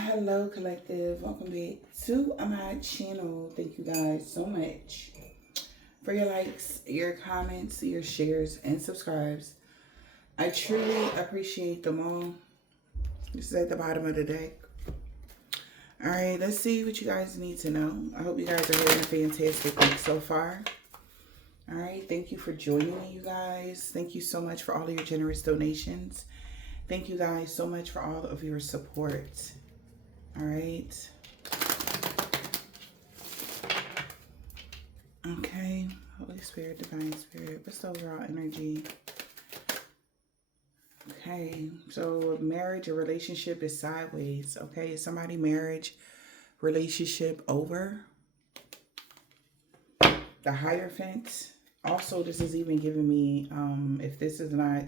Hello, collective. Welcome back to my channel. Thank you guys so much for your likes, your comments, your shares, and subscribes. I truly appreciate them all. This is at the bottom of the deck. All right, let's see what you guys need to know. I hope you guys are having a fantastic week so far. All right, thank you for joining me, you guys. Thank you so much for all of your generous donations. Thank you guys so much for all of your support. All right. Okay. Holy Spirit, Divine Spirit. What's the overall energy? Okay. So marriage or relationship is sideways. Okay. Is somebody marriage, relationship over? The Hierophant. Also, this is even giving me, if this is not,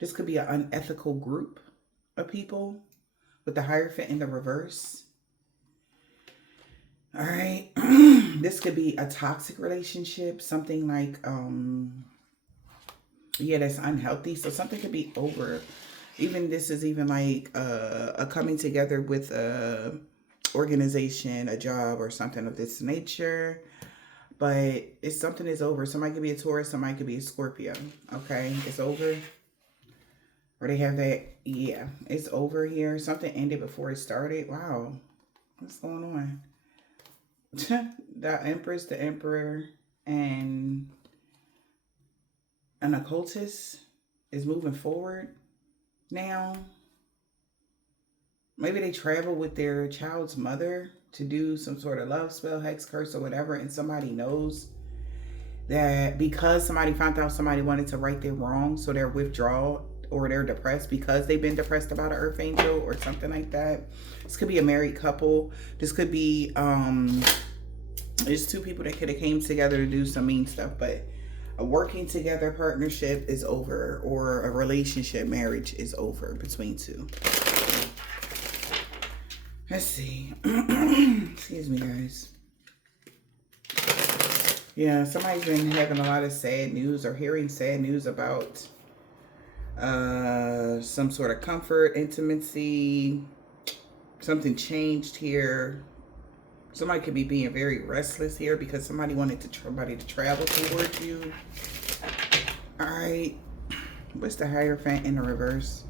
this could be an unethical group of people with the Hierophant in the reverse. All right. This could be a toxic relationship, something like, yeah, that's unhealthy. So something could be over. Even this is even like a coming together with a organization, a job, or something of this nature. But it's something is over. Somebody could be a Taurus, somebody could be a Scorpio. Okay, it's over. Or they have that, yeah, it's over here. Something ended before it started. Wow, what's going on? The Empress, the Emperor, and an occultist is moving forward now. Maybe they travel with their child's mother to do some sort of love spell, hex, curse, or whatever, and somebody knows that because somebody found out somebody wanted to right their wrong, so they're withdrawal or they're depressed because they've been depressed about an earth angel or something like that. This could be a married couple. This could be there's two people that could have came together to do some mean stuff, but a working together partnership is over, or a relationship, marriage is over between two. Let's see. Excuse me, guys. Yeah, somebody's been having a lot of sad news or hearing sad news about some sort of comfort, intimacy. Something changed here. Somebody could be being very restless here because somebody wanted somebody to travel towards you. All right. What's the Hierophant in the reverse?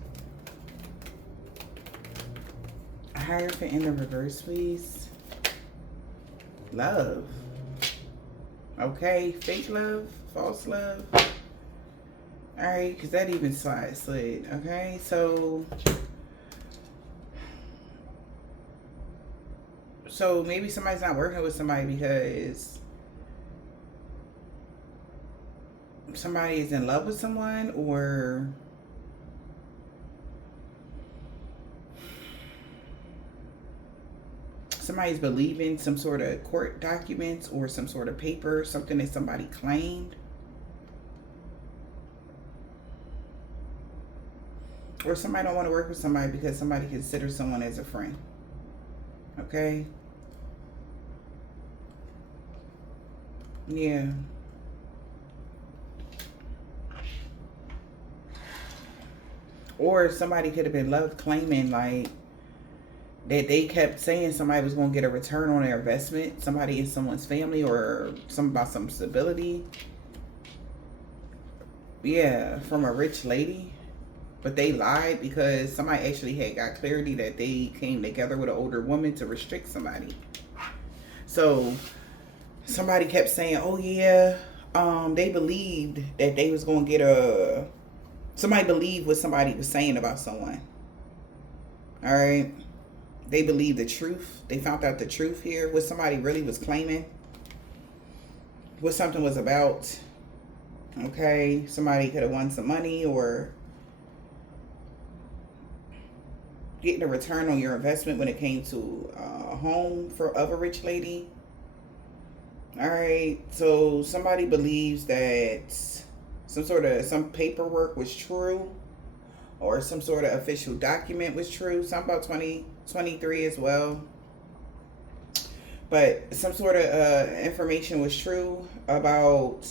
Hierophant in the reverse, please. Love. Okay, fake love, false love. All right, because that even slid. Okay, so maybe somebody's not working with somebody because somebody is in love with someone, or somebody's believing some sort of court documents or some sort of paper, something that somebody claimed. Or somebody don't want to work with somebody because somebody considers someone as a friend. Okay? Yeah. Or somebody could have been love claiming, like, that they kept saying somebody was going to get a return on their investment. Somebody in someone's family, or something about some stability. Yeah, from a rich lady. But they lied because somebody actually had got clarity that they came together with an older woman to restrict somebody. So somebody kept saying, oh yeah, they believed that they was going to get somebody believed what somebody was saying about someone. All right. They believed the truth. They found out the truth here, what somebody really was claiming, what something was about. Okay. Somebody could have won some money or getting a return on your investment when it came to a home of a rich lady. All right. So somebody believes that some paperwork was true, or some sort of official document was true. Something about 2023 as well. But some sort of information was true about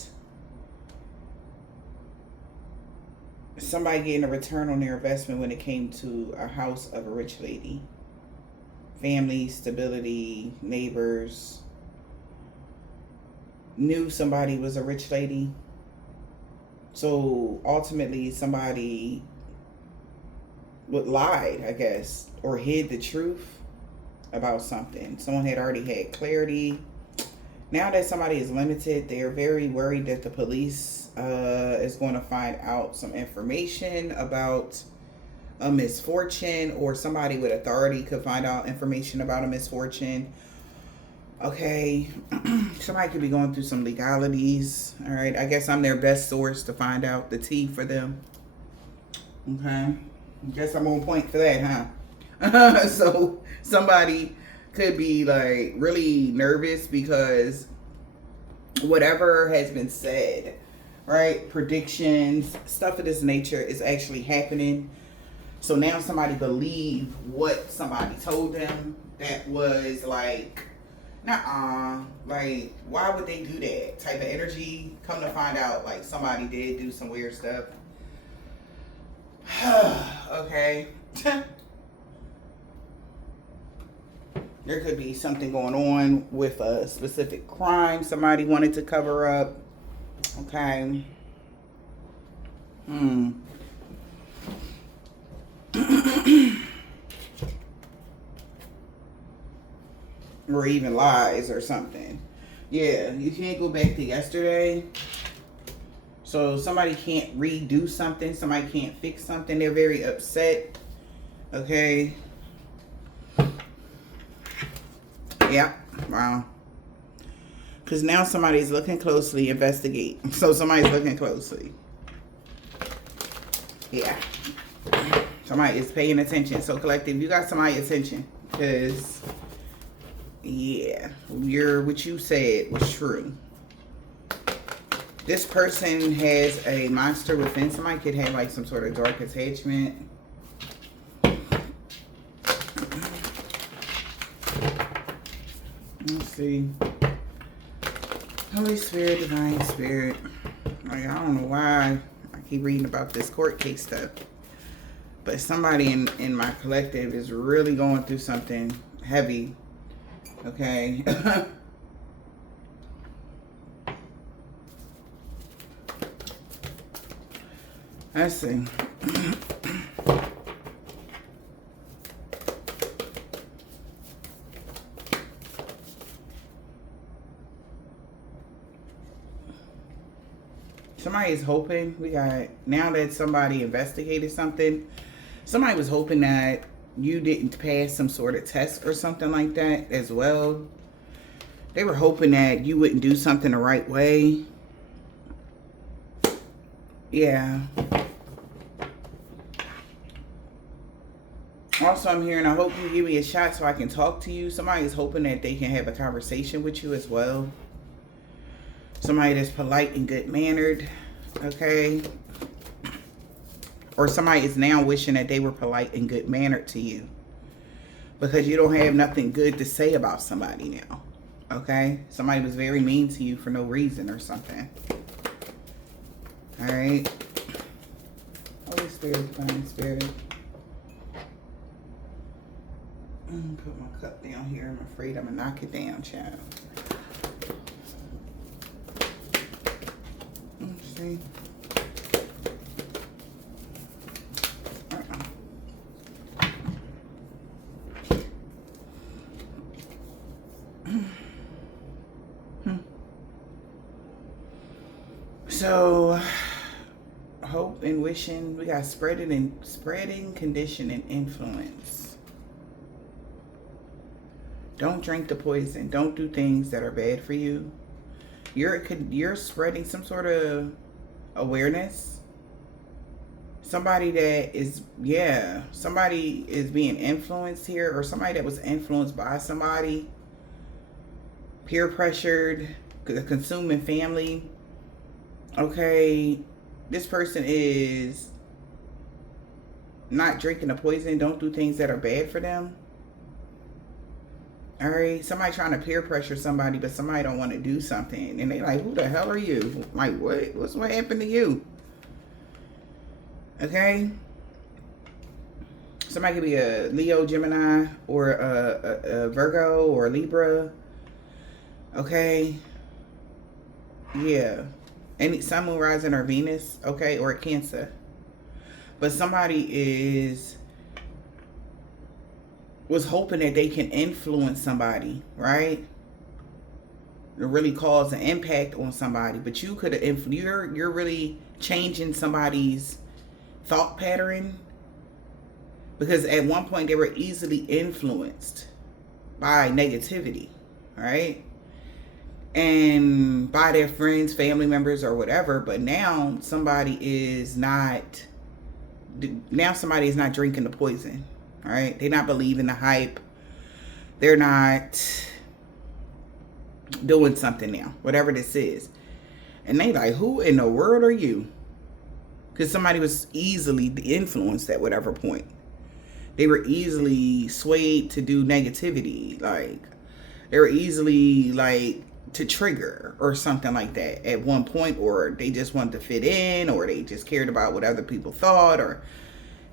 somebody getting a return on their investment when it came to a house of a rich lady. family, stability, neighbors. Knew somebody was a rich lady. So ultimately somebody lied, I guess, or hid the truth about something. Someone had already had clarity. Now that somebody is limited, they're very worried that the police is going to find out some information about a misfortune, or somebody with authority could find out information about a misfortune. Okay, somebody could be going through some legalities. All right, I guess I'm their best source to find out the tea for them. Okay, guess I'm on point for that, huh? So somebody could be like really nervous because whatever has been said, right? Predictions, stuff of this nature is actually happening. So now somebody believe what somebody told them that was like, nuh-uh, like, why would they do that type of energy? Come to find out, like, somebody did do some weird stuff. Okay. There could be something going on with a specific crime somebody wanted to cover up. Okay. Or even lies or something. Yeah, you can't go back to yesterday. So somebody can't redo something. Somebody can't fix something. They're very upset. Okay. Yeah. Wow. Because now somebody's looking closely. Investigate. So somebody's looking closely. Yeah. Somebody is paying attention. So collective, you got somebody's attention. Because, yeah, what you said was true. This person has a monster within. Somebody could have like some sort of dark attachment. Let's see. Holy Spirit, Divine Spirit. Like, I don't know why I keep reading about this court case stuff. But somebody in my collective is really going through something heavy. Okay. Let's see. Somebody is hoping, now that somebody investigated something, somebody was hoping that you didn't pass some sort of test or something like that as well. They were hoping that you wouldn't do something the right way. Yeah. Also, I'm hearing, I hope you give me a shot so I can talk to you. Somebody is hoping that they can have a conversation with you as well. Somebody that's polite and good-mannered, okay? Or somebody is now wishing that they were polite and good-mannered to you. Because you don't have nothing good to say about somebody now, okay? Somebody was very mean to you for no reason or something. All right? Holy Spirit, Divine Spirit. Put my cup down here. I'm afraid I'm going to knock it down, child. Let's see. So, hope and wishing. We got spreading, condition, and influence. Don't drink the poison. Don't do things that are bad for you. You're spreading some sort of awareness. Somebody that is, somebody is being influenced here, or somebody that was influenced by somebody, peer pressured, the consuming family. Okay, this person is not drinking the poison. Don't do things that are bad for them. All right, somebody trying to peer pressure somebody, but somebody don't want to do something, and they like, who the hell are you? Like, what happened to you? Okay, Somebody could be a Leo, Gemini, or a Virgo, or a Libra. Okay. Yeah. Any Sun, Moon, Rising, or Venus. Okay. Or a Cancer. But somebody was hoping that they can influence somebody, right? To really cause an impact on somebody. But you could have you're really changing somebody's thought pattern. Because at one point they were easily influenced by negativity, right? And by their friends, family members, or whatever. But now somebody is not drinking the poison, right? They're not believing the hype. They're not doing something now, whatever this is. And they like, who in the world are you? Because somebody was easily influenced at whatever point. They were easily swayed to do negativity. Like, they were easily, like, to trigger or something like that at one point. Or they just wanted to fit in. Or they just cared about what other people thought. Or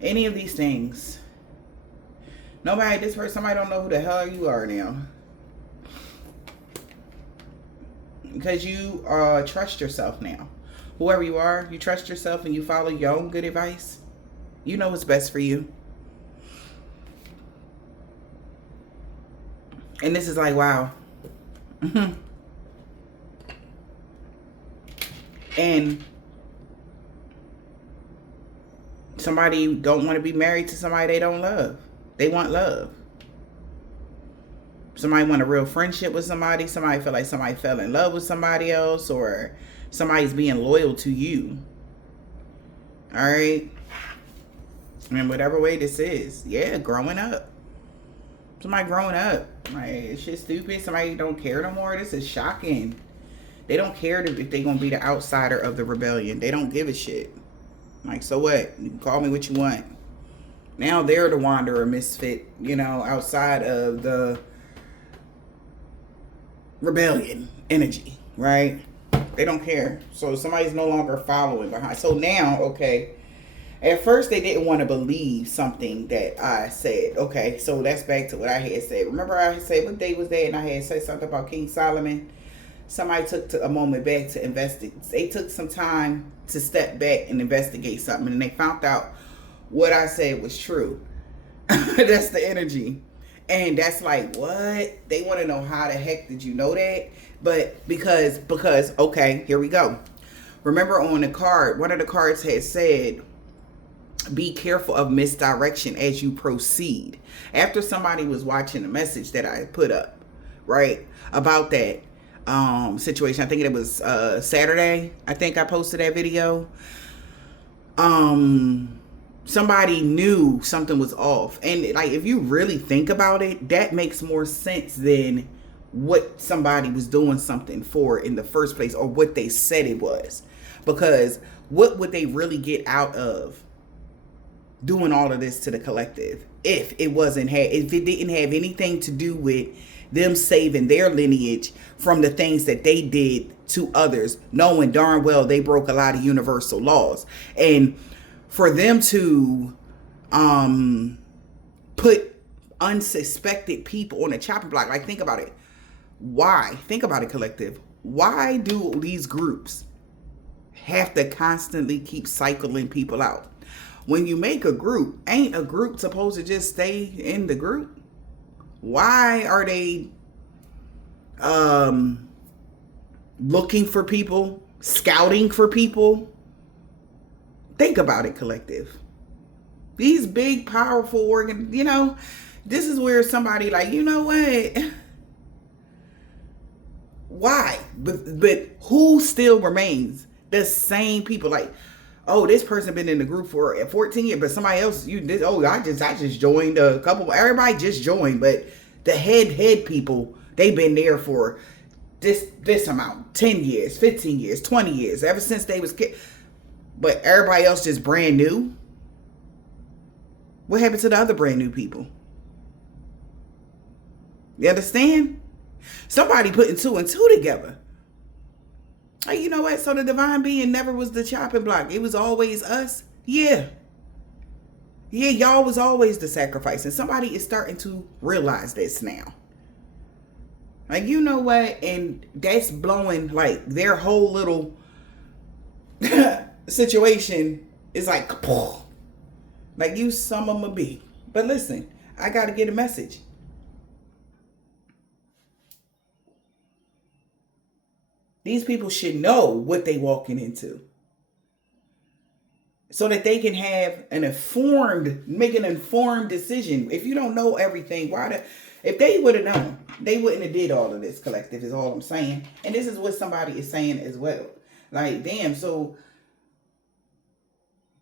any of these things. Somebody don't know who the hell you are now. Because you trust yourself now. Whoever you are, you trust yourself and you follow your own good advice. You know what's best for you. And this is like, wow. And somebody don't want to be married to somebody they don't love. They want love. Somebody want a real friendship with somebody. Somebody feel like somebody fell in love with somebody else. Or somebody's being loyal to you. Alright? And whatever way this is. Yeah, growing up. Somebody growing up. Like, it's just stupid. Somebody don't care no more. This is shocking. They don't care if they're going to be the outsider of the rebellion. They don't give a shit. Like, so what? You can call me what you want. Now they're the wanderer, misfit, outside of the rebellion energy, right? They don't care. So somebody's no longer following behind. So now, okay, at first they didn't want to believe something that I said. Okay, so that's back to what I had said. Remember I had said, what day was that? And I had said something about King Solomon. Somebody took a moment back to investigate. They took some time to step back and investigate something. And they found out what I said was true. That's the energy. And that's like, what? They want to know how the heck did you know that? But because, okay, here we go. Remember on the card, one of the cards had said, be careful of misdirection as you proceed. After somebody was watching the message that I put up, right, about that situation. I think it was Saturday. I think I posted that video. Somebody knew something was off. And like, if you really think about it, that makes more sense than what somebody was doing something for in the first place, or what they said it was. Because what would they really get out of doing all of this to the collective if it didn't have anything to do with them saving their lineage from the things that they did to others, knowing darn well they broke a lot of universal laws. And for them to put unsuspected people on a chopping block, like, think about it. Why? Think about it, collective. Why do these groups have to constantly keep cycling people out? When you make a group, ain't a group supposed to just stay in the group? Why are they looking for people, scouting for people? Think about it, collective. These big, powerful this is where somebody like, you know what? Why? But who still remains? The same people. Like, oh, this person been in the group for 14 years, but somebody else, I just joined a couple. Everybody just joined, but the head people, they've been there for this amount, 10 years, 15 years, 20 years, ever since they was kids. But everybody else just brand new. What happened to the other brand new people? You understand? Somebody putting 2 and 2 together. Like, you know what? So the divine being never was the chopping block. It was always us. Yeah. Yeah, y'all was always the sacrifice. And somebody is starting to realize this now. Like, you know what? And that's blowing, like, their whole little situation is like, like, you some of them a bee. But listen, I got to get a message. These people should know what they walking into, so that they can have make an informed decision. If you don't know everything, if they would have known, they wouldn't have did all of this, collective, is all I'm saying. And this is what somebody is saying as well. Like, damn, so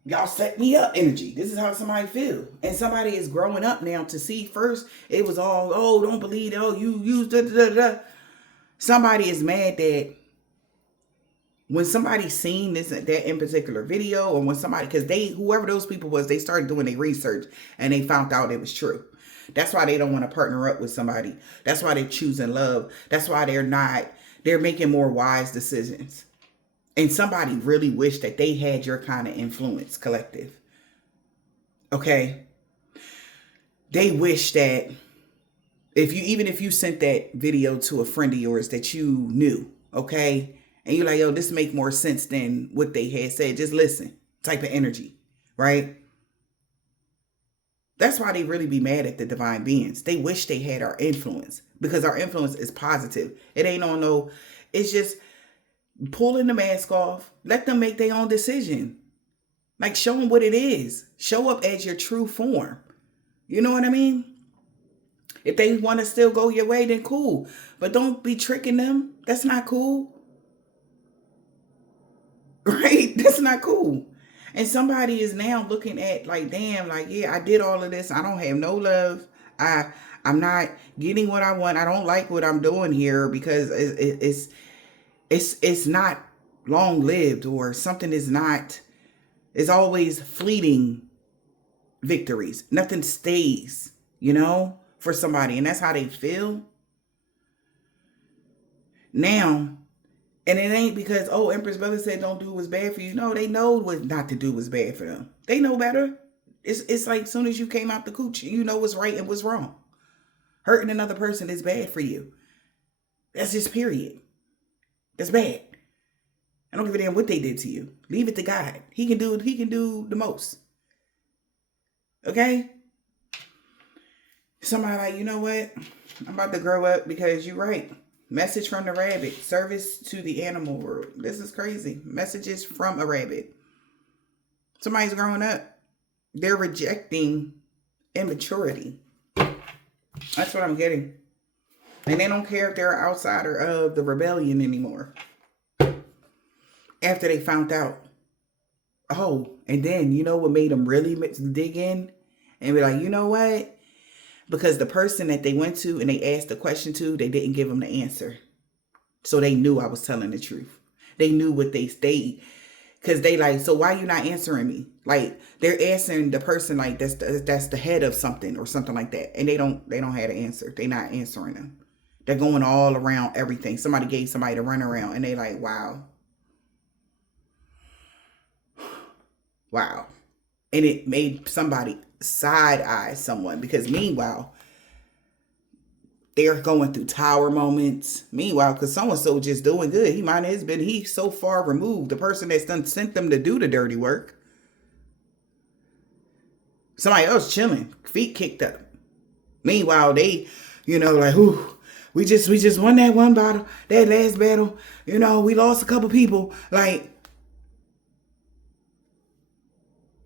y'all set me up energy. This is how somebody feel. And somebody is growing up now to see. First, it was all, oh, don't believe it. Oh, you use da da da. Somebody is mad that when somebody seen that in particular video, or when somebody, because whoever those people was, they started doing their research and they found out it was true. That's why they don't want to partner up with somebody. That's why they're choosing love. That's why they're making more wise decisions. And somebody really wished that they had your kind of influence, collective. Okay? They wish that even if you sent that video to a friend of yours that you knew, okay? And you're like, yo, this make more sense than what they had said. Just listen, type of energy, right? That's why they really be mad at the divine beings. They wish they had our influence, because our influence is positive. It ain't on no, it's just pulling the mask off. Let them make their own decision. Like, show them what it is. Show up as your true form. You know what I mean? If they want to still go your way, then cool. But don't be tricking them. That's not cool. Right? That's not cool. And somebody is now looking at like, damn, like, yeah, I did all of this. I don't have no love. I'm not getting what I want. I don't like what I'm doing here, because it's not long lived, or something is not, it's always fleeting victories. Nothing stays, for somebody. And that's how they feel. Now, and it ain't because, oh, Empress Brother said don't do what's bad for you. No, they know what not to do what's bad for them. They know better. It's like, as soon as you came out the cooch, you know what's right and what's wrong. Hurting another person is bad for you. That's just period. That's bad. I don't give a damn what they did to you. Leave it to God. He can do the most. Okay? Somebody like, you know what? I'm about to grow up, because you're right. Message from the rabbit. Service to the animal world. This is crazy. Messages from a rabbit. Somebody's growing up. They're rejecting immaturity. That's what I'm getting. And they don't care if they're an outsider of the rebellion anymore. After they found out. Oh, and then, you know what made them really dig in? And be like, you know what? Because the person that they went to and they asked the question to, they didn't give them the answer. So they knew I was telling the truth. They knew what they stayed. Because they like, so why you not answering me? Like, they're answering the person like that's the head of something or something like that. And they don't have an answer. They're not answering them. They're going all around everything. Somebody gave somebody to run around, and they like, wow. Wow. And it made somebody side-eye someone, because meanwhile, they're going through tower moments. Meanwhile, because so-and-so just doing good. He might have been, he's so far removed. The person that's done sent them to do the dirty work. Somebody else chilling, feet kicked up. Meanwhile, they, like, ooh, we just won that one battle, that last battle. We lost a couple people. Like,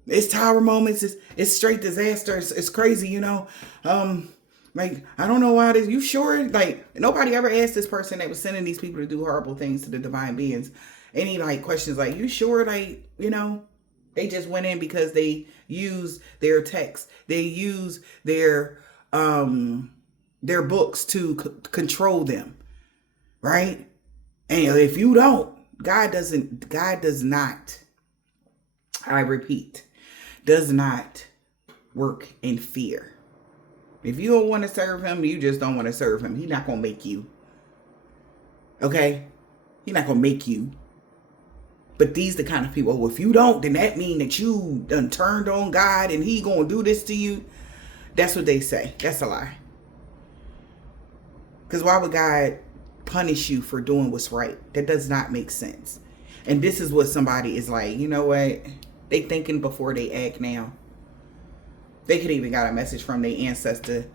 it's tower moments. It's straight disaster. It's crazy, Like, I don't know why this. You sure? Like, nobody ever asked this person that was sending these people to do horrible things to the divine beings any like questions like, you sure? Like, they just went in because they use their text. They use their books to control them, right? And if you don't, God does not. I repeat, does not work in fear. If you don't want to serve him, you just don't want to serve him. He's not going to make you. Okay? He's not going to make you. But these the kind of people, well, if you don't, then that mean that you done turned on God and he gonna do this to you. That's what they say. That's a lie. Because why would God punish you for doing what's right? That does not make sense. And this is what somebody is like, you know what? They thinking before they act now. They could even got a message from their ancestor.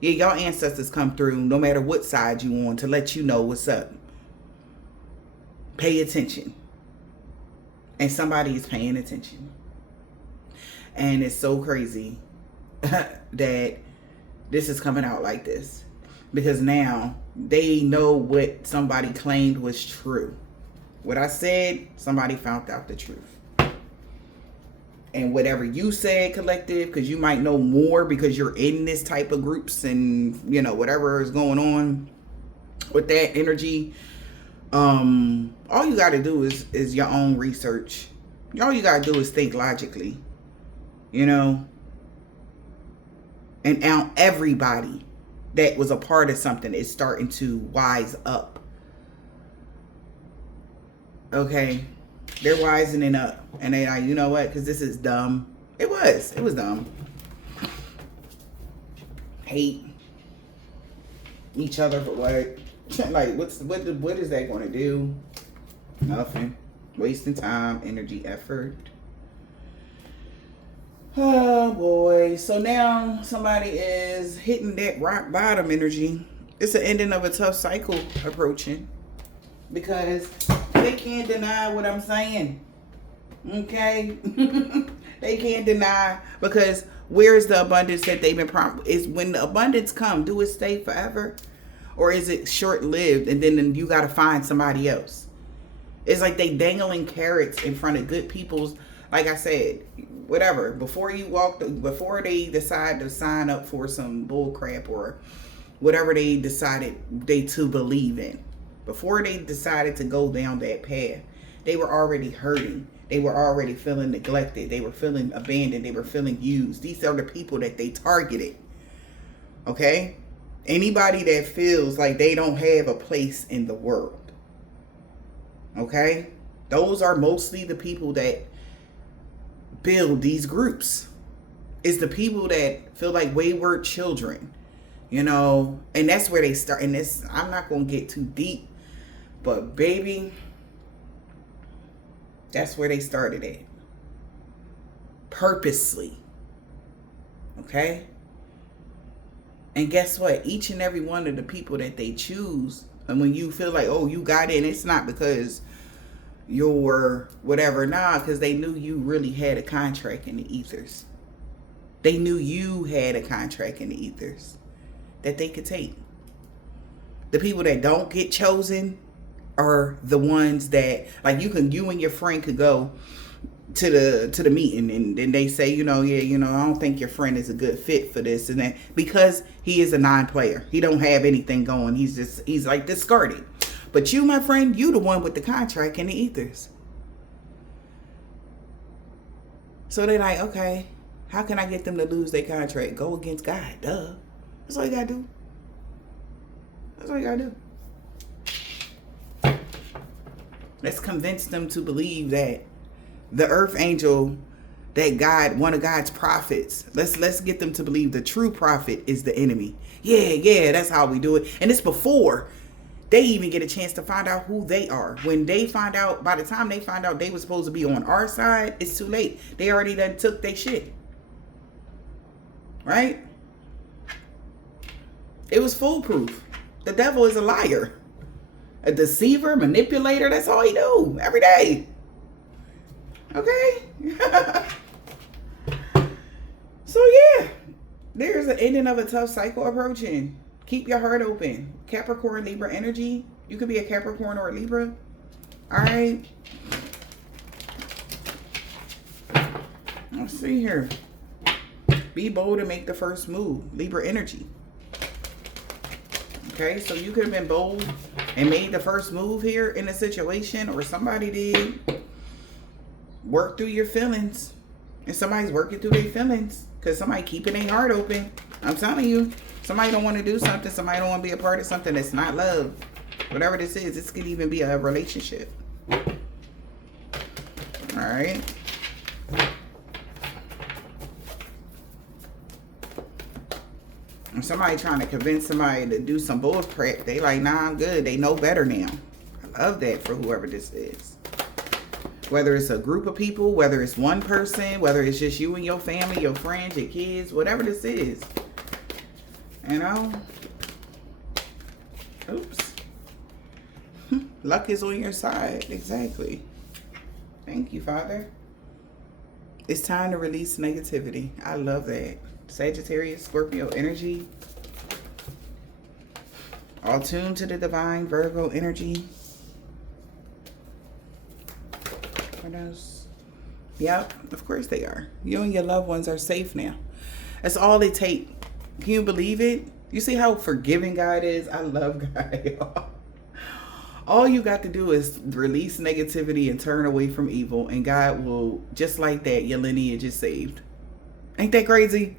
Yeah, y'all ancestors come through no matter what side you on to let you know what's up. Pay attention. And somebody is paying attention. And it's so crazy that this is coming out like this. Because now they know what somebody claimed was true. What I said, somebody found out the truth. And whatever you said, collective, because you might know more because you're in this type of groups and, you know, whatever is going on with that energy. All you got to do is your own research. All you got to do is think logically, you know. And now everybody that was a part of something is starting to wise up. Okay. They're wisening up. And they like, you know what? Because this is dumb. It was dumb. Hate each other for what? Like, what is that going to do? Nothing. Wasting time, energy, effort. Oh, boy. So now somebody is hitting that rock bottom energy. It's the ending of a tough cycle approaching. Because they can't deny what I'm saying. Okay? They can't deny. Because where's the abundance that they've been promised? Is when the abundance come, do it stay forever? Or is it short-lived and then you got to find somebody else? It's like they dangling carrots in front of good people's, like I said, whatever. Before they decide to sign up for some bull crap or whatever they decided to believe in. Before they decided to go down that path, they were already hurting. They were already feeling neglected. They were feeling abandoned. They were feeling used. These are the people that they targeted. Okay? Anybody that feels like they don't have a place in the world. Okay? Those are mostly the people that build these groups. It's the people that feel like wayward children. You know? And that's where they start. And this, I'm not going to get too deep. But baby, that's where they started at. Purposely. Okay? And guess what? Each and every one of the people that they choose, and when you feel like, oh, you got in, it's not because you're whatever. Nah, because they knew you really had a contract in the ethers. They knew you had a contract in the ethers that they could take. The people that don't get chosen are the ones that, like, you and your friend could go to the meeting and then they say, I don't think your friend is a good fit for this and that, because he is a non-player. He don't have anything going. He's like discarded. But you, my friend, you the one with the contract in the ethers. So they're like, okay, how can I get them to lose their contract? Go against God. Duh. That's all you gotta do. That's all you gotta do. Let's convince them to believe that the earth angel, that God, one of God's prophets, let's get them to believe the true prophet is the enemy. Yeah, that's how we do it. And it's before they even get a chance to find out who they are. When they find out, by the time they find out they were supposed to be on our side, it's too late. They already done took their shit. Right? It was foolproof. The devil is a liar. A deceiver, manipulator, that's all he do every day. Okay? So yeah, there's an ending of a tough cycle approaching. Keep your heart open. Capricorn, Libra energy. You could be a Capricorn or a Libra. Alright. Let's see here. Be bold and make the first move. Libra energy. Okay, so you could have been bold and made the first move here in a situation, or somebody did. Work through your feelings. And somebody's working through their feelings because somebody keeping their heart open. I'm telling you, somebody don't want to do something. Somebody don't want to be a part of something that's not love. Whatever this is, this could even be a relationship. right. If somebody trying to convince somebody to do some bull crap, they like, nah, I'm good. They know better now. I love that for whoever this is. Whether it's a group of people, whether it's one person, whether it's just you and your family, your friends, your kids, whatever this is. You know? Oops. Luck is on your side. Exactly. Thank you, Father. It's time to release negativity. I love that. Sagittarius, Scorpio energy. All tuned to the divine Virgo energy. What else? Yep, of course they are. You and your loved ones are safe now. That's all they take. Can you believe it? You see how forgiving God is? I love God, y'all. All you got to do is release negativity and turn away from evil, and God will, just like that, your lineage is saved. Ain't that crazy?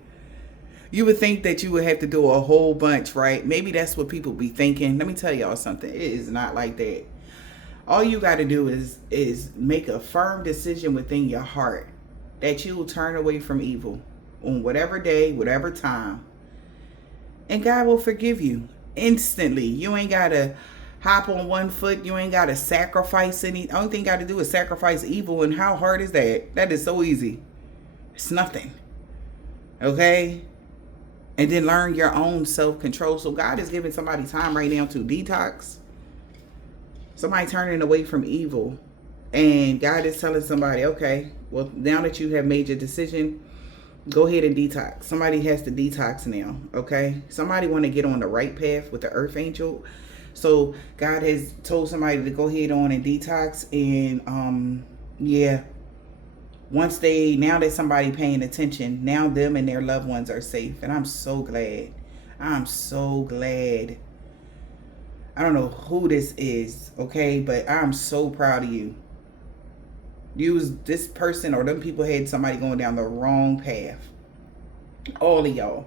You would think that you would have to do a whole bunch, right? Maybe that's what people be thinking. Let me tell y'all something. It is not like that. All you got to do is make a firm decision within your heart that you will turn away from evil on whatever day, whatever time. And God will forgive you instantly. You ain't got to hop on one foot. You ain't got to sacrifice any. Only thing you got to do is sacrifice evil. And how hard is that? That is so easy. It's nothing. Okay? And then learn your own self-control. So God is giving somebody time right now to detox. Somebody turning away from evil. And God is telling somebody, okay, well, now that you have made your decision, go ahead and detox. Somebody has to detox now, okay? Somebody want to get on the right path with the earth angel. So God has told somebody to go ahead on and detox. And yeah, now that somebody paying attention, now them and their loved ones are safe. And I'm so glad. I'm so glad. I don't know who this is, okay? But I'm so proud of you. This person or them people had somebody going down the wrong path. All of y'all.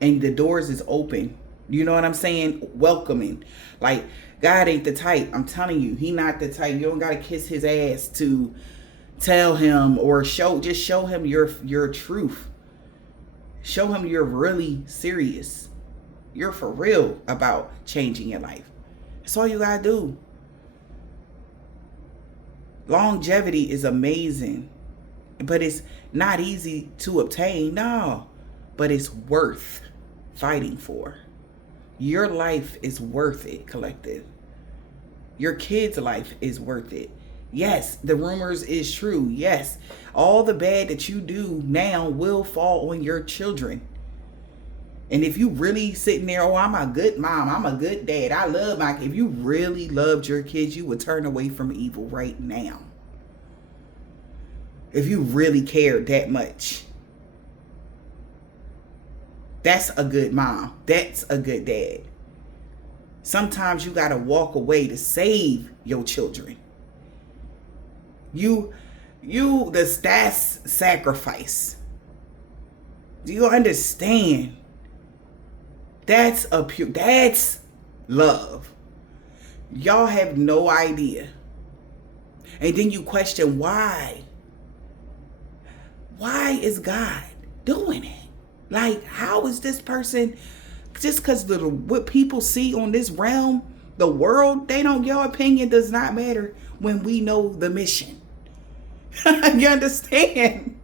And the doors is open. You know what I'm saying? Welcoming. Like, God ain't the type. I'm telling you, he not the type. You don't got to kiss his ass to tell him or show him your truth. Show him you're really serious. You're for real about changing your life. That's all you got to do. Longevity is amazing, but it's not easy to obtain. No, but it's worth fighting for. Your life is worth it, collective. Your kid's life is worth it. Yes, the rumors is true. Yes, all the bad that you do now will fall on your children. And if you really sitting there, oh, I'm a good mom, I'm a good dad, I love my kid. If you really loved your kids, you would turn away from evil right now. If you really cared that much. That's a good mom. That's a good dad. Sometimes you got to walk away to save your children. That's sacrifice. Do you understand? That's love. Y'all have no idea. And then you question why. Why is God doing it? Like, how is this person, just because what people see on this realm, the world, your opinion does not matter when we know the mission. You understand?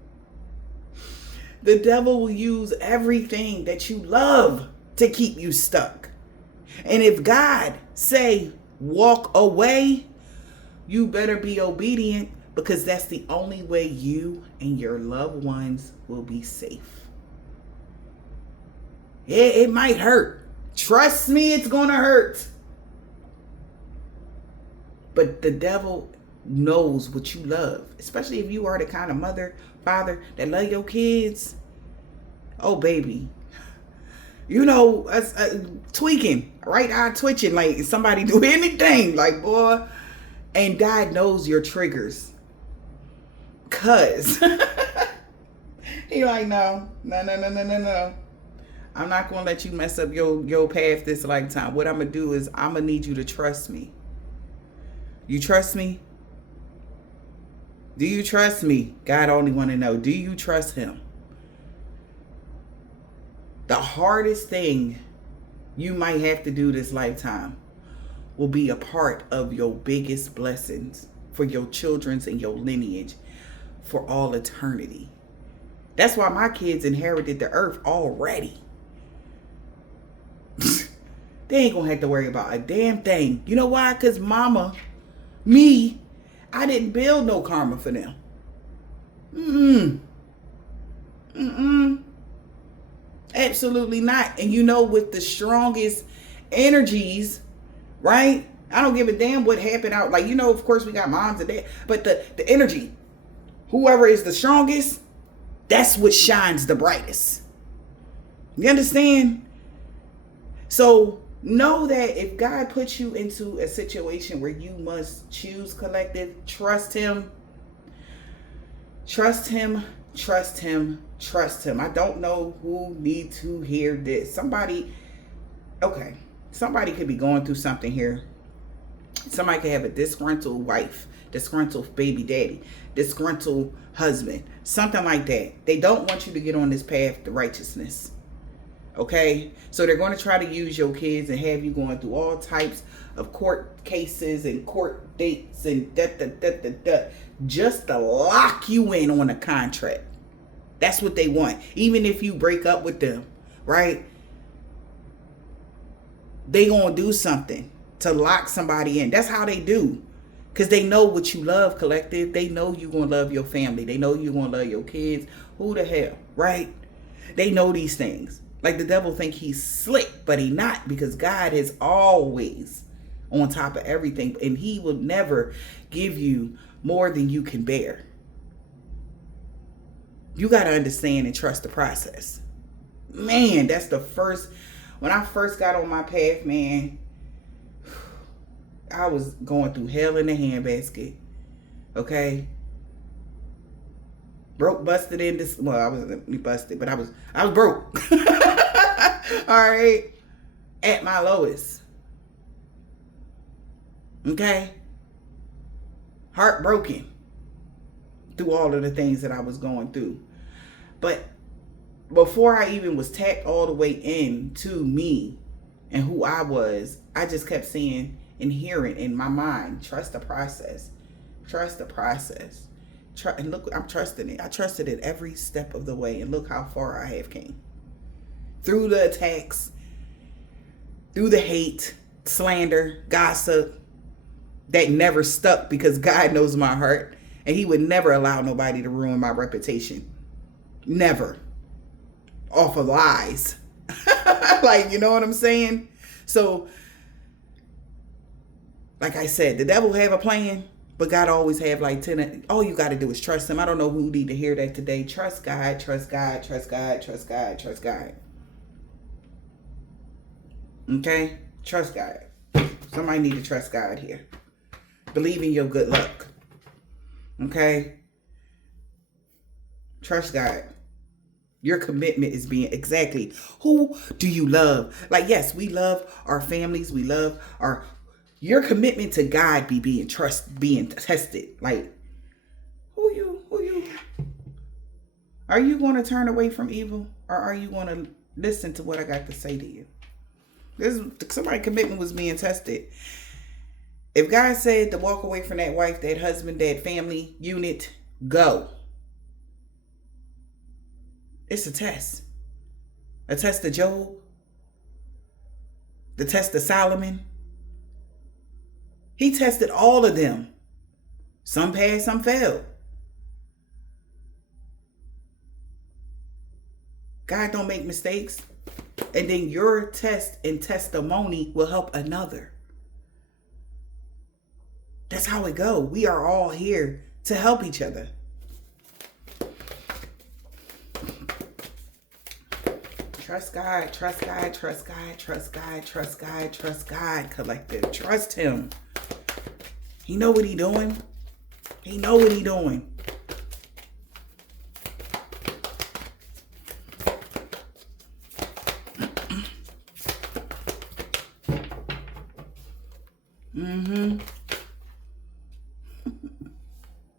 The devil will use everything that you love to keep you stuck. And if God say, walk away, you better be obedient, because that's the only way you and your loved ones will be safe. It might hurt. Trust me, it's going to hurt. But the devil knows what you love, especially if you are the kind of mother, father that love your kids. Oh, baby. Tweaking, right eye twitching, like somebody do anything, like, boy. And God knows your triggers. Cause he like, no. I'm not going to let you mess up your path this lifetime. What I'm going to do is I'm going to need you to trust me. You trust me? Do you trust me? God only want to know. Do you trust him? The hardest thing you might have to do this lifetime will be a part of your biggest blessings for your children's and your lineage for all eternity. That's why my kids inherited the earth already. They ain't gonna have to worry about a damn thing. You know why? Because mama, me, I didn't build no karma for them. Absolutely not. And you know, with the strongest energies, right? I don't give a damn what happened out. Like, you know, of course we got moms and dads, but the energy, whoever is the strongest, that's what shines the brightest. You understand? So know that if God puts you into a situation where you must choose collective, trust him. Trust him, trust him, trust him. I don't know who need to hear this. Somebody could be going through something here. Somebody could have a disgruntled wife, disgruntled baby daddy, disgruntled husband, something like that. They don't want you to get on this path to righteousness. Okay? So they're going to try to use your kids and have you going through all types of court cases and court dates and just to lock you in on a contract. That's what they want. Even if you break up with them, right? They gonna do something to lock somebody in. That's how they do. Because they know what you love, collective. They know you gonna love your family. They know you gonna love your kids. Who the hell, right? They know these things. Like the devil think he's slick, but he not, because God is always on top of everything, and he will never give you more than you can bear. You got to understand and trust the process. Man, that's the first, when I first got on my path, man, I was going through hell in a handbasket. Okay? Broke, busted in this, well, I wasn't busted, but I was broke. All right? At my lowest. Okay? Heartbroken through all of the things that I was going through. But before I even was tapped all the way into me and who I was, I just kept seeing and hearing in my mind, trust the process. Trust the process. And look, I'm trusting it. I trusted it every step of the way. And look how far I have came. Through the attacks, through the hate, slander, gossip, that never stuck, because God knows my heart. And he would never allow nobody to ruin my reputation. Never. Off of lies. Like, you know what I'm saying? So, like I said, the devil have a plan, but God always have like 10. All you got to do is trust him. I don't know who need to hear that today. Trust God, trust God, trust God, trust God, trust God. Okay? Trust God. Somebody need to trust God here. Believe in your good luck. Okay? Trust God. Your commitment is being exactly, who do you love? Like, yes, we love our families. We love your commitment to God being tested. Like, who you? Are you going to turn away from evil, or are you going to listen to what I got to say to you? Somebody's commitment was being tested. If God said to walk away from that wife, that husband, that family unit, go. It's a test. A test of Job. The test of Solomon. He tested all of them. Some passed, some failed. God don't make mistakes. And then your test and testimony will help another. That's how it go. We are all here to help each other. Trust God, trust God, trust God, trust God, trust God, trust God, collective. Trust him. He know what he doing. He know what he doing.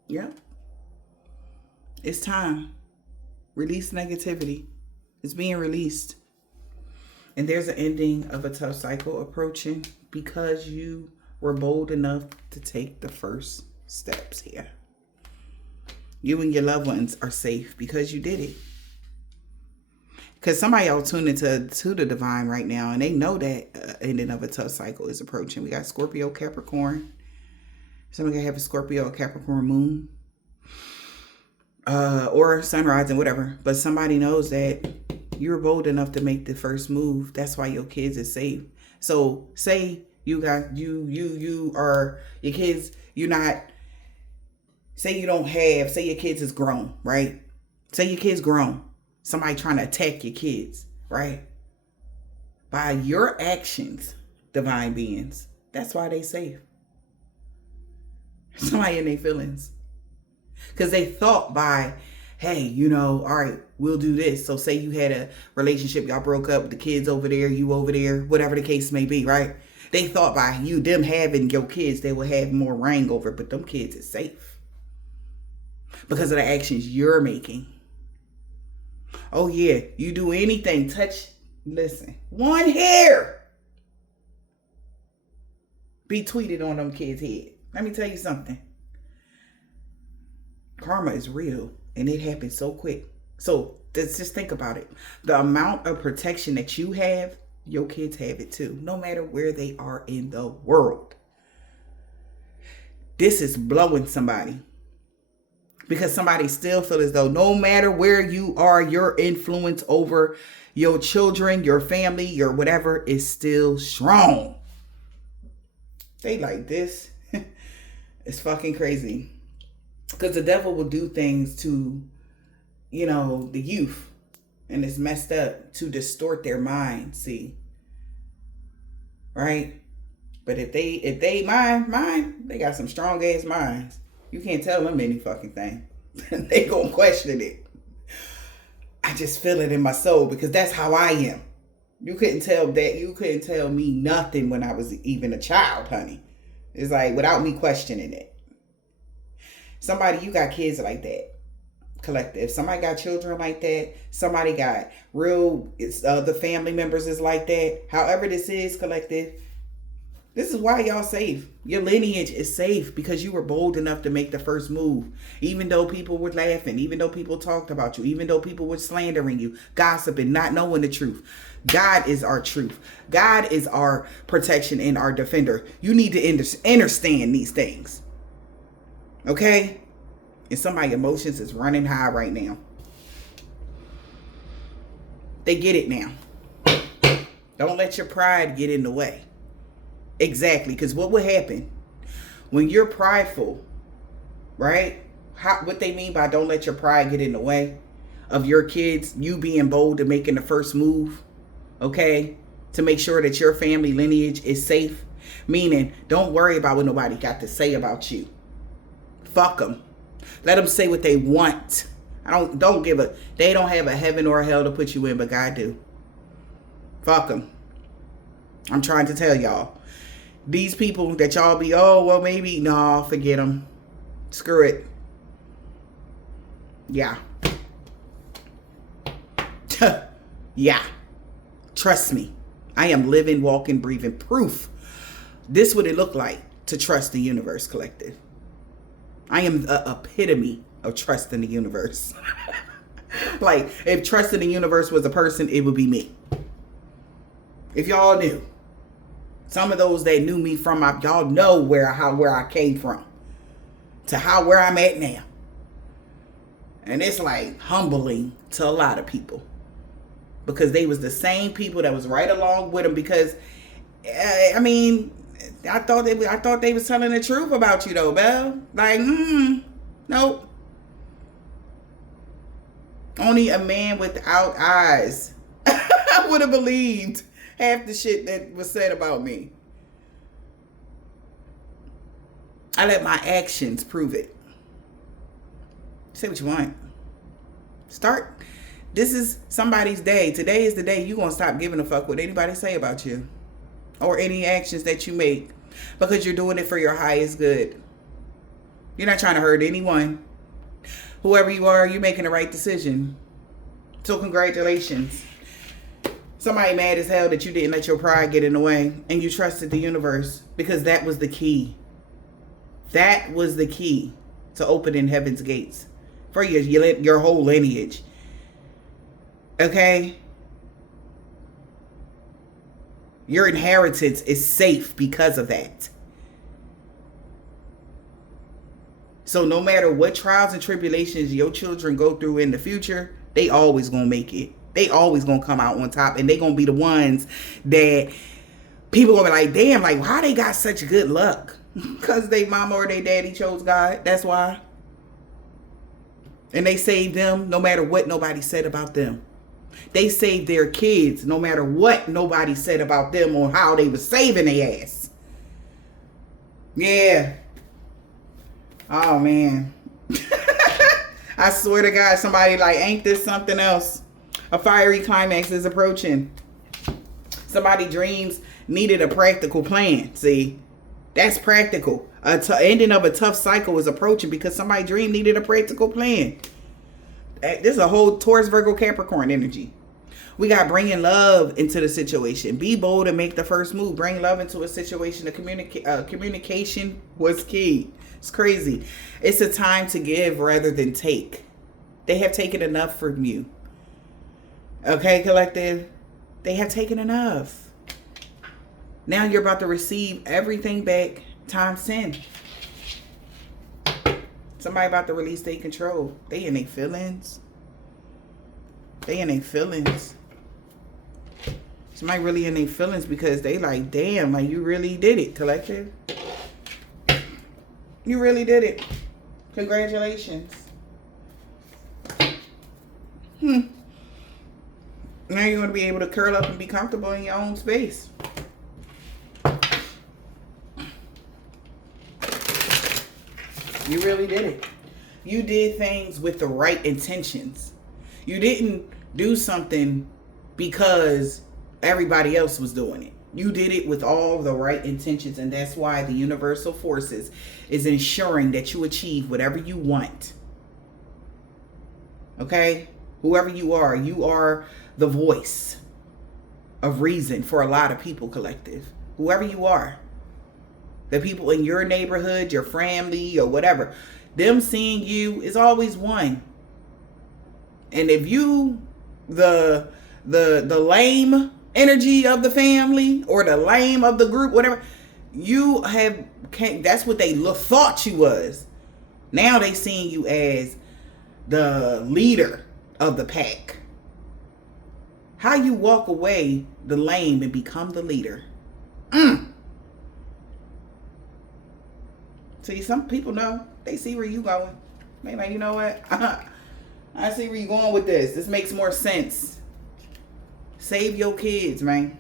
Yep. It's time. Release negativity. It's being released. And there's an ending of a tough cycle approaching because you were bold enough to take the first steps here. You and your loved ones are safe because you did it. Because somebody else tuned into the divine right now, and they know that ending of a tough cycle is approaching. We got Scorpio, Capricorn. Somebody have a Scorpio or Capricorn moon. Or sunrise and whatever. But somebody knows that you were bold enough to make the first move. That's why your kids is safe. So say you got you are your kids, you're not, say you don't have, say your kids is grown, right? Say your kids grown. Somebody trying to attack your kids, right? By your actions, divine beings. That's why they safe. Somebody in their feelings. Because they thought by, hey, you know, all right, we'll do this. So say you had a relationship, y'all broke up, the kids over there, you over there, whatever the case may be, right? They thought by them having your kids, they will have more reign over, but them kids is safe. Because of the actions you're making. Oh yeah, you do anything, touch, listen, one hair be tweeted on them kids' head. Let me tell you something. Karma is real and it happens so quick. So let's just think about it. The amount of protection that you have, your kids have it too, no matter where they are in the world. This is blowing somebody. Because somebody still feel as though no matter where you are, your influence over your children, your family, your whatever is still strong. They like this. It's fucking crazy. Because the devil will do things to, you know, the youth. And it's messed up to distort their mind, see. Right? But if they mind, they got some strong ass minds. You can't tell them any fucking thing. They gonna question it. I just feel it in my soul because that's how I am. You couldn't tell that. You couldn't tell me nothing when I was even a child, honey. It's like without me questioning it. Somebody, you got kids like that. Collective. Somebody got children like that. Somebody got real, the family members is like that. However this is, collective. This is why y'all safe. Your lineage is safe because you were bold enough to make the first move. Even though people were laughing, even though people talked about you, even though people were slandering you, gossiping, not knowing the truth. God is our truth. God is our protection and our defender. You need to understand these things. Okay? And somebody's emotions is running high right now. They get it now. Don't let your pride get in the way. Exactly, because what will happen when you're prideful, right? What they mean by don't let your pride get in the way of your kids, you being bold and making the first move, okay? To make sure that your family lineage is safe. Meaning, don't worry about what nobody got to say about you. Fuck them. Let them say what they want. They don't have a heaven or a hell to put you in, but God do. Fuck them. I'm trying to tell y'all. These people that y'all be, oh, well, maybe, no, forget them. Screw it. Yeah. Yeah. Trust me. I am living, walking, breathing proof. This is what it looked like to trust the universe, collective. I am the epitome of trust in the universe. Like, if trust in the universe was a person, it would be me. If y'all knew. Some of those that knew me from, y'all know where I came from to where I'm at now. And it's like humbling to a lot of people because they was the same people that was right along with them because, I mean, I thought they was telling the truth about you though, Belle. Like, nope. Only a man without eyes would have believed half the shit that was said about me. I let my actions prove it. Say what you want. Start. This is somebody's day. Today is the day you're going to stop giving a fuck what anybody say about you. Or any actions that you make. Because you're doing it for your highest good. You're not trying to hurt anyone. Whoever you are, you're making the right decision. So congratulations. Somebody mad as hell that you didn't let your pride get in the way and you trusted the universe, because that was the key. That was the key to opening heaven's gates for your whole lineage. Okay? Your inheritance is safe because of that. So no matter what trials and tribulations your children go through in the future, they always gonna make it. They always gonna come out on top, and they gonna be the ones that people gonna be like, damn, like, why they got such good luck? Because they mama or they daddy chose God. That's why. And they saved them no matter what nobody said about them. They saved their kids no matter what nobody said about them or how they was saving their ass. Yeah. Oh, man. I swear to God, somebody like, ain't this something else? A fiery climax is approaching. Somebody dreams needed a practical plan. See, that's practical. Ending of a tough cycle is approaching because somebody dream needed a practical plan. This is a whole Taurus, Virgo, Capricorn energy. We got bringing love into the situation. Be bold and make the first move. Bring love into a situation. The communication was key. It's crazy. It's a time to give rather than take. They have taken enough from you. Okay, collective? They have taken enough. Now you're about to receive everything back times 10. Somebody about to release their control. They in their feelings. They in their feelings. Somebody really in their feelings because they like, damn, like, you really did it, collective. You really did it. Congratulations. Now you're going to be able to curl up and be comfortable in your own space. You really did it. You did things with the right intentions. You didn't do something because everybody else was doing it. You did it with all the right intentions, and that's why the universal forces is ensuring that you achieve whatever you want. Okay? Whoever you are the voice of reason for a lot of people, collective. Whoever you are. The people in your neighborhood, your family, or whatever, them seeing you is always one. And if you the lame energy of the family or the lame of the group, whatever, you have, that's what they thought you was. Now they seeing you as the leader of the pack. How you walk away the lame and become the leader. See, some people know. They see where you going. They like, you know what? I see where you going with this. This makes more sense. Save your kids, man.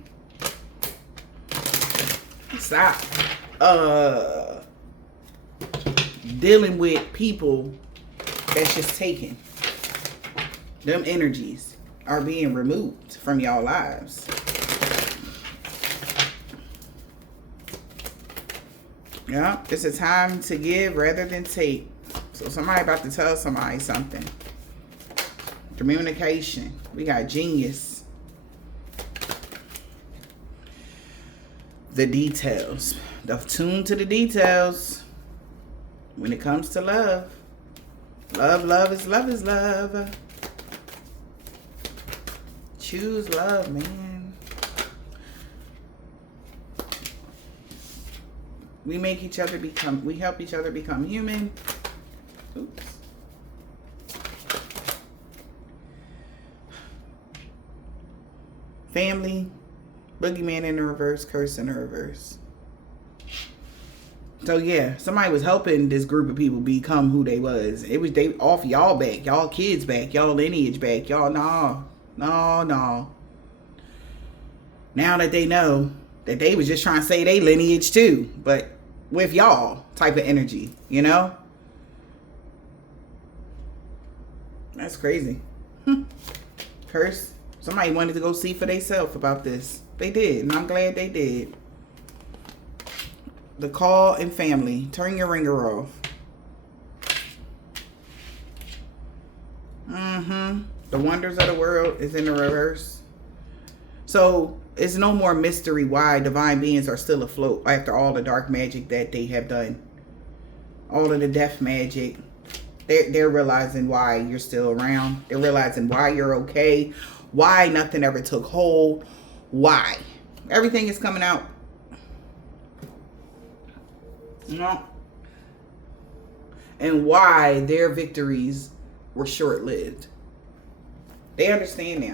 Stop dealing with people that's just taken. Them energies are being removed from y'all lives. Yeah, it's a time to give rather than take. So somebody about to tell somebody something. Communication. We got genius. The details. Tune to the details. When it comes to love. Love is love. Choose love, man. We help each other become human. Oops. Family, boogeyman in the reverse, curse in the reverse. So yeah, somebody was helping this group of people become who they was. It was they off y'all back, y'all kids back, y'all lineage back, y'all no. Now that they know that they was just trying to say they lineage too, but with y'all type of energy, you know? That's crazy. Curse. Somebody wanted to go see for themselves about this. They did, and I'm glad they did. The call and family. Turn your ringer off. The wonders of the world is in the reverse. So it's no more mystery why divine beings are still afloat after all the dark magic that they have done. All of the death magic. They're realizing why you're still around. They're realizing why you're okay. Why nothing ever took hold. Why. Everything is coming out. You know? And why their victories were short-lived. They understand now.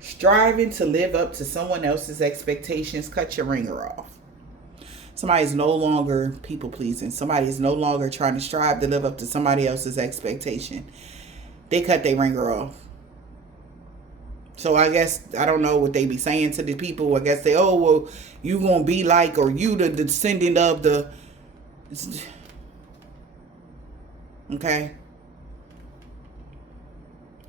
Striving to live up to someone else's expectations, cut your ringer off. Somebody's no longer people pleasing. Somebody is no longer trying to strive to live up to somebody else's expectation. They cut their ringer off. So I guess, I don't know what they be saying to the people. I guess they, oh, well, you gonna be like, or you the descendant of the, okay.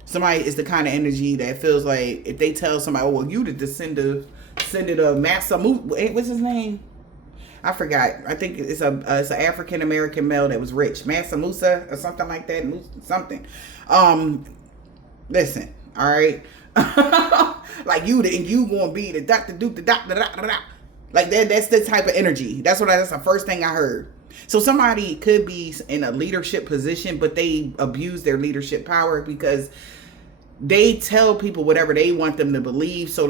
Somebody is the kind of energy that feels like if they tell somebody, oh, well, you the descendant of Massa, what's his name? I forgot. I think it's an African American male that was rich, Massa Musa or something like that. Something. Listen, all right. Like you gonna be the doctor, like that. That's the type of energy. That's the first thing I heard. So somebody could be in a leadership position, but they abuse their leadership power because they tell people whatever they want them to believe, so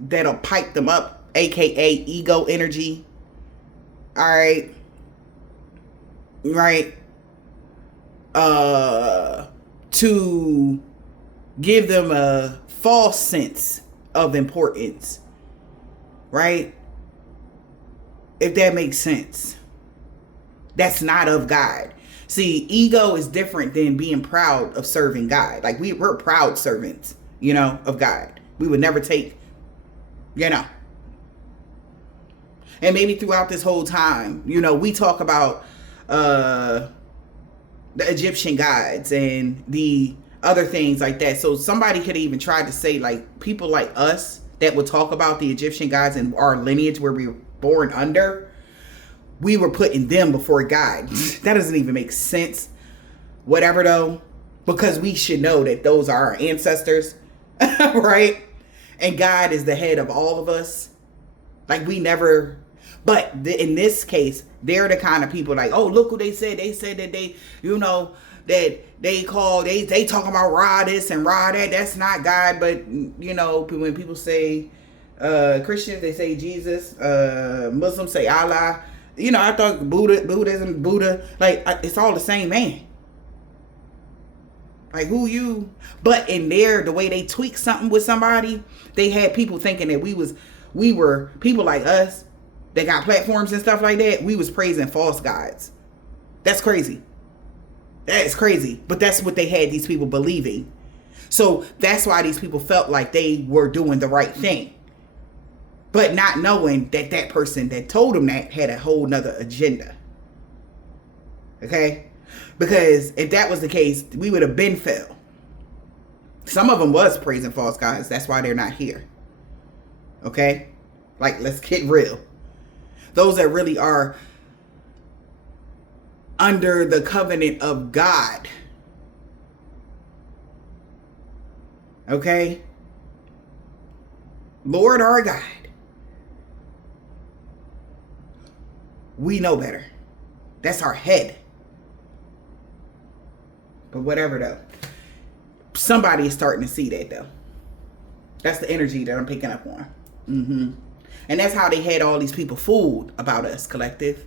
that'll pipe them up, aka ego energy. All right. Right. To give them a false sense of importance. Right? If that makes sense. That's not of God. See, ego is different than being proud of serving God. Like we're proud servants, of God. We would never take, And maybe throughout this whole time, we talk about the Egyptian gods and the other things like that. So somebody could even try to say, like, people like us that would talk about the Egyptian gods and our lineage where we were born under, we were putting them before God. That doesn't even make sense. Whatever though, because we should know that those are our ancestors, right? And God is the head of all of us. Like we never, but in this case, they're the kind of people like, oh, look what they said. They said that they, that they talking about Ra this and Ra that. That's not God. But, when people say Christians, they say Jesus. Muslims say Allah. I thought Buddhism, Buddha, like it's all the same man. Like but in there, the way they tweak something with somebody, they had people thinking that we were people like us that got platforms and stuff like that. We was praising false gods. That's crazy. That is crazy. But that's what they had these people believing. So that's why these people felt like they were doing the right thing. But not knowing that person that told them that had a whole nother agenda. Okay? Because if that was the case, we would have been fell. Some of them was praising false gods. That's why they're not here. Okay? Like, let's get real. Those that really are under the covenant of God. Okay? Lord our God. We know better. That's our head. But whatever though. Somebody is starting to see that though. That's the energy that I'm picking up on. And that's how they had all these people fooled about us, collective.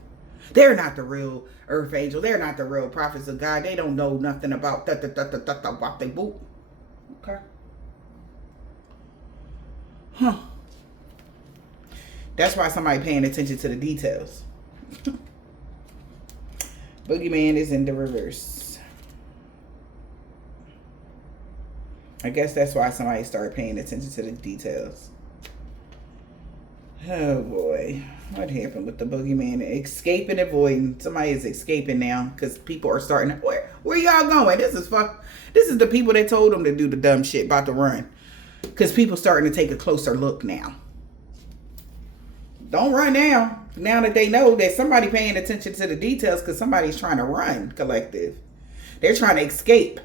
They're not the real earth angel. They're not the real prophets of God. They don't know nothing about what they boot. Okay. Huh. That's why somebody paying attention to the details. Boogeyman is in the reverse. I guess that's why somebody started paying attention to the details. Oh boy. What happened with the boogeyman? Escape and avoiding. Somebody is escaping now because people are starting to, where y'all going? This is the people that told them to do the dumb shit about to run. Because people starting to take a closer look now. Don't run now. Now that they know that somebody paying attention to the details, because somebody's trying to run, collective. They're trying to escape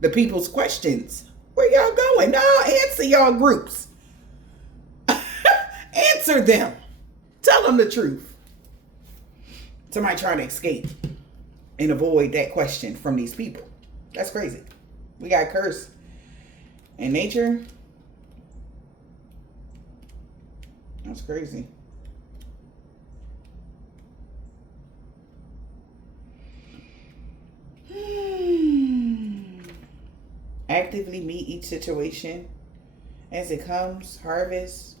the people's questions. Where y'all going? No, answer y'all groups. Answer them. Tell them the truth. Somebody trying to escape and avoid that question from these people. That's crazy. We got cursed. And nature. That's crazy. Actively meet each situation as it comes. Harvest.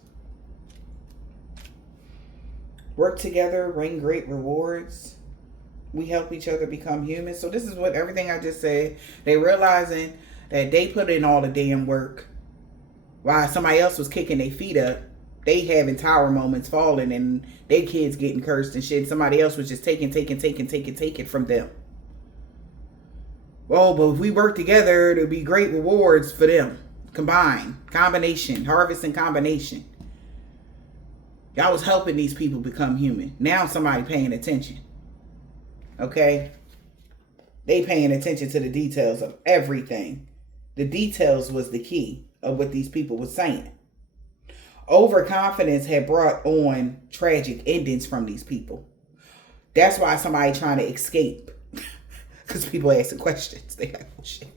Work together. Bring great rewards. We help each other become human. So this is what everything I just said. They realizing that they put in all the damn work while somebody else was kicking their feet up. They having tower moments falling and their kids getting cursed and shit. Somebody else was just taking from them. Oh, but if we work together, there'll be great rewards for them. Combination, harvest and combination. Y'all was helping these people become human. Now somebody paying attention. Okay? They paying attention to the details of everything. The details was the key of what these people were saying. Overconfidence had brought on tragic endings from these people. That's why somebody trying to escape. Because people asking questions. They like, oh shit.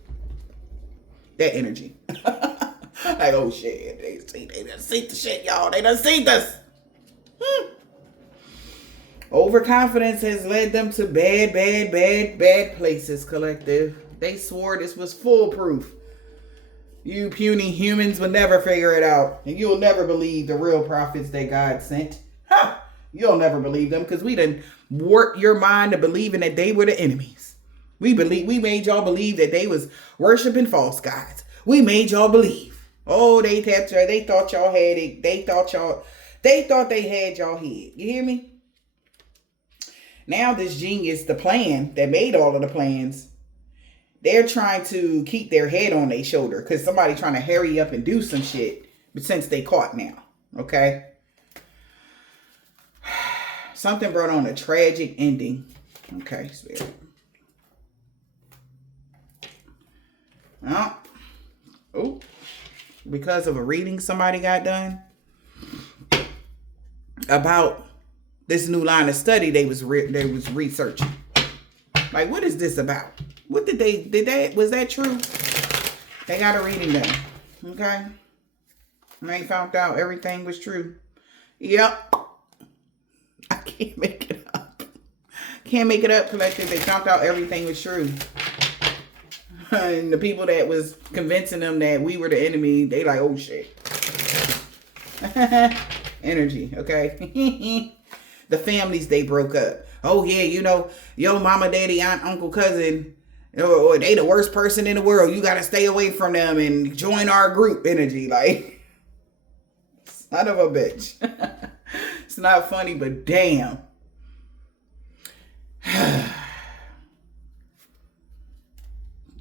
That energy. Like, oh shit. They done seen the shit, y'all. They done seen this. Overconfidence has led them to bad places, collective. They swore this was foolproof. You puny humans will never figure it out. And you'll never believe the real prophets that God sent. Ha! You'll never believe them because we done warped your mind to believing that they were the enemies. We made y'all believe that they was worshiping false gods. We made y'all believe. Oh, they thought y'all had it. They thought they had y'all head. You hear me? Now this genius, the plan that made all of the plans, they're trying to keep their head on their shoulder because somebody trying to hurry up and do some shit. But since they caught now, okay? Something brought on a tragic ending. Okay, spirit. Oh, because of a reading somebody got done about this new line of study they was researching. Like, what is this about? What was that true? They got a reading done. Okay. And they found out everything was true. Yep. I can't make it up. Can't make it up, collective. They found out everything was true. And the people that was convincing them that we were the enemy, they like, oh shit. Energy, okay? The families, they broke up. Oh yeah, you know, yo mama, daddy, aunt, uncle, cousin, or they the worst person in the world. You got to stay away from them and join our group. Energy, like, son of a bitch. It's not funny, but damn.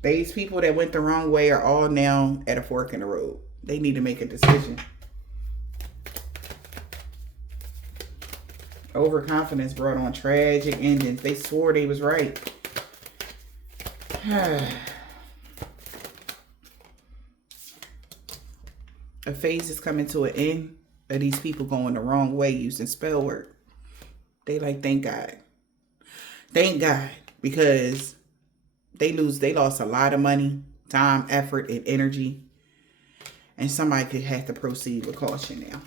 These people that went the wrong way are all now at a fork in the road. They need to make a decision. Overconfidence brought on tragic endings. They swore they was right. A phase is coming to an end of these people going the wrong way using spell work. They like, thank God. Thank God. Because they lost a lot of money, time, effort, and energy. And somebody could have to proceed with caution now.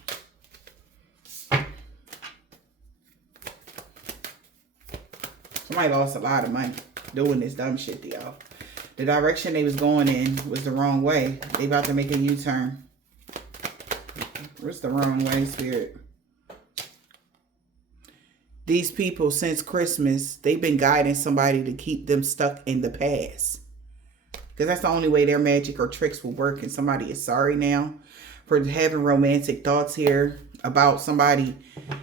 Somebody lost a lot of money doing this dumb shit to y'all. The direction they was going in was the wrong way. They about to make a U-turn. What's the wrong way, spirit? These people, since Christmas, they've been guiding somebody to keep them stuck in the past. Because that's the only way their magic or tricks will work. And somebody is sorry now for having romantic thoughts here about somebody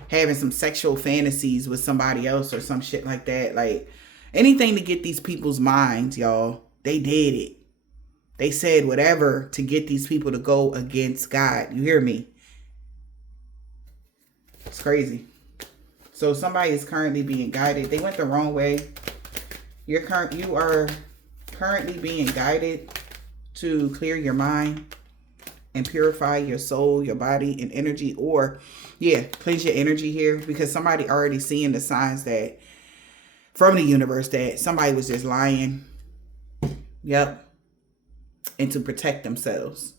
having some sexual fantasies with somebody else or some shit like that. Like, anything to get these people's minds, y'all. They did it. They said whatever to get these people to go against God. You hear me? It's crazy. So somebody is currently being guided. They went the wrong way. You are currently being guided to clear your mind and purify your soul, your body, and energy. Or, yeah, cleanse your energy here, because somebody already seeing the signs that from the universe that somebody was just lying. Yep. And to protect themselves.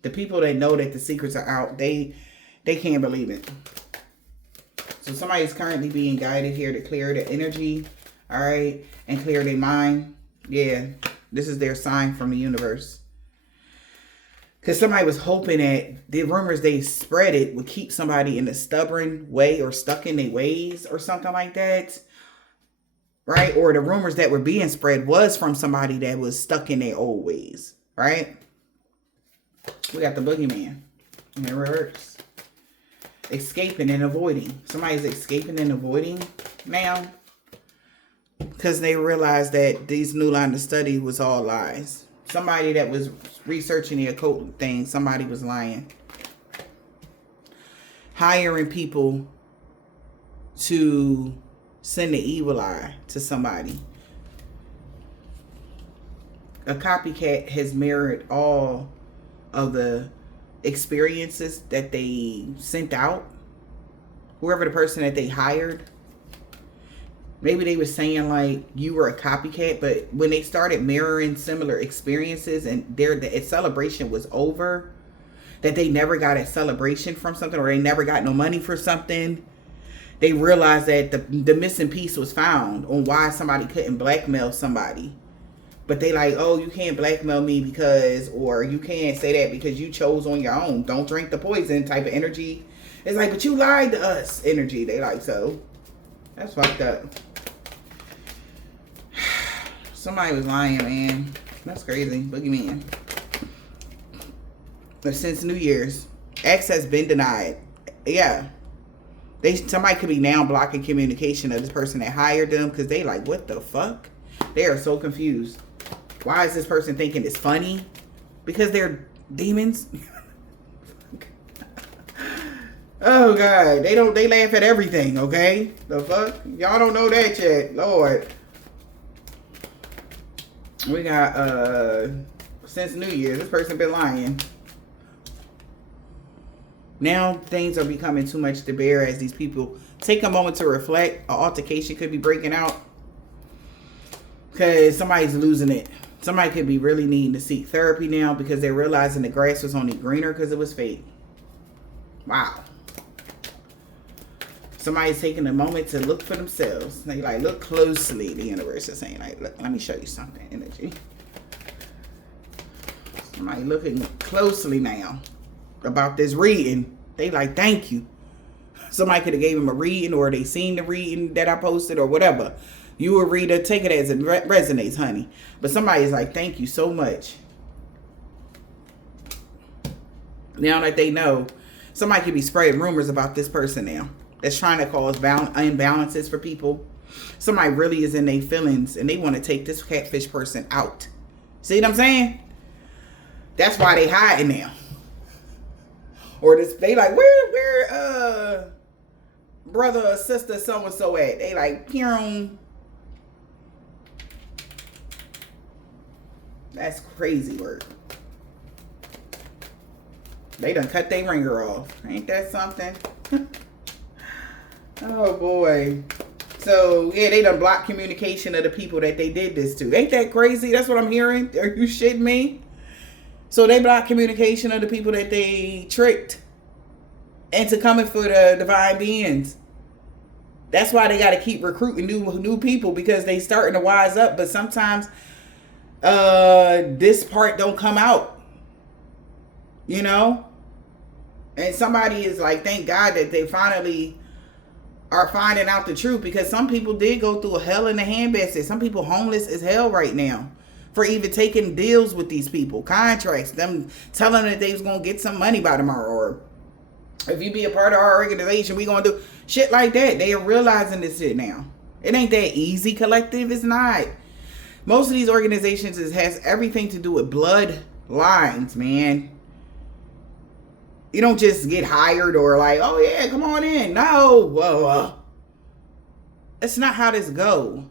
The people that know that the secrets are out, they can't believe it. So somebody's currently being guided here to clear the energy, all right, and clear their mind. Yeah, this is their sign from the universe. Because somebody was hoping that the rumors they spread it would keep somebody in a stubborn way or stuck in their ways or something like that. Right? Or the rumors that were being spread was from somebody that was stuck in their old ways. Right? We got the boogeyman in reverse. Escaping and avoiding. Somebody's escaping and avoiding now. Because they realized that these new line of study was all lies. Somebody that was researching the occult thing, somebody was lying. Hiring people to send the evil eye to somebody. A copycat has mirrored all of the experiences that they sent out. Whoever the person that they hired. Maybe they were saying like you were a copycat, but when they started mirroring similar experiences and the celebration was over, that they never got a celebration from something, or they never got no money for something, they realized that the missing piece was found on why somebody couldn't blackmail somebody. But they like, oh, you can't blackmail me because, or you can't say that because you chose on your own. Don't drink the poison type of energy. It's like, but you lied to us energy. They like, so that's fucked up. Somebody was lying, man. That's crazy. Boogeyman. But since New Year's, X has been denied. Yeah. Somebody could be now blocking communication of this person that hired them because they like, what the fuck? They are so confused. Why is this person thinking it's funny? Because they're demons. Oh God, they laugh at everything, okay? The fuck? Y'all don't know that yet. Lord. We got since New Year's, this person been lying. Now things are becoming too much to bear as these people take a moment to reflect. An altercation could be breaking out because somebody's losing it. Somebody could be really needing to seek therapy now because they're realizing the grass was only greener because it was fake. Wow. Somebody's taking a moment to look for themselves. They like, look closely. The universe is saying, like, look, let me show you something. Energy. Somebody looking closely now about this reading. They like, thank you. Somebody could have gave him a reading, or they seen the reading that I posted, or whatever. You a reader, take it as it resonates, honey. But somebody's like, thank you so much. Now that they know, somebody could be spreading rumors about this person now. That's trying to cause imbalances for people. Somebody really is in their feelings and they want to take this catfish person out. See what I'm saying? That's why they hiding now. Or they like, where brother or sister so-and-so at? They like, pew. That's crazy work. They done cut their ringer off. Ain't that something? Oh boy. So yeah, they done blocked communication of the people that they did this to. Ain't that crazy? That's what I'm hearing. Are you shitting me? So they blocked communication of the people that they tricked into coming for the divine beings. That's why they got to keep recruiting new people, because they starting to wise up. But sometimes this part don't come out, you know. And somebody is like, thank God that they finally are finding out the truth, because some people did go through a hell in a handbasket. Some people homeless as hell right now for even taking deals with these people, contracts, them telling them that they was going to get some money by tomorrow, or if you be a part of our organization, we going to do shit like that. They are realizing this shit now. It ain't that easy, collective. It's not. Most of these organizations has everything to do with bloodlines, man. You don't just get hired or like, oh yeah, come on in. No, that's not how this go.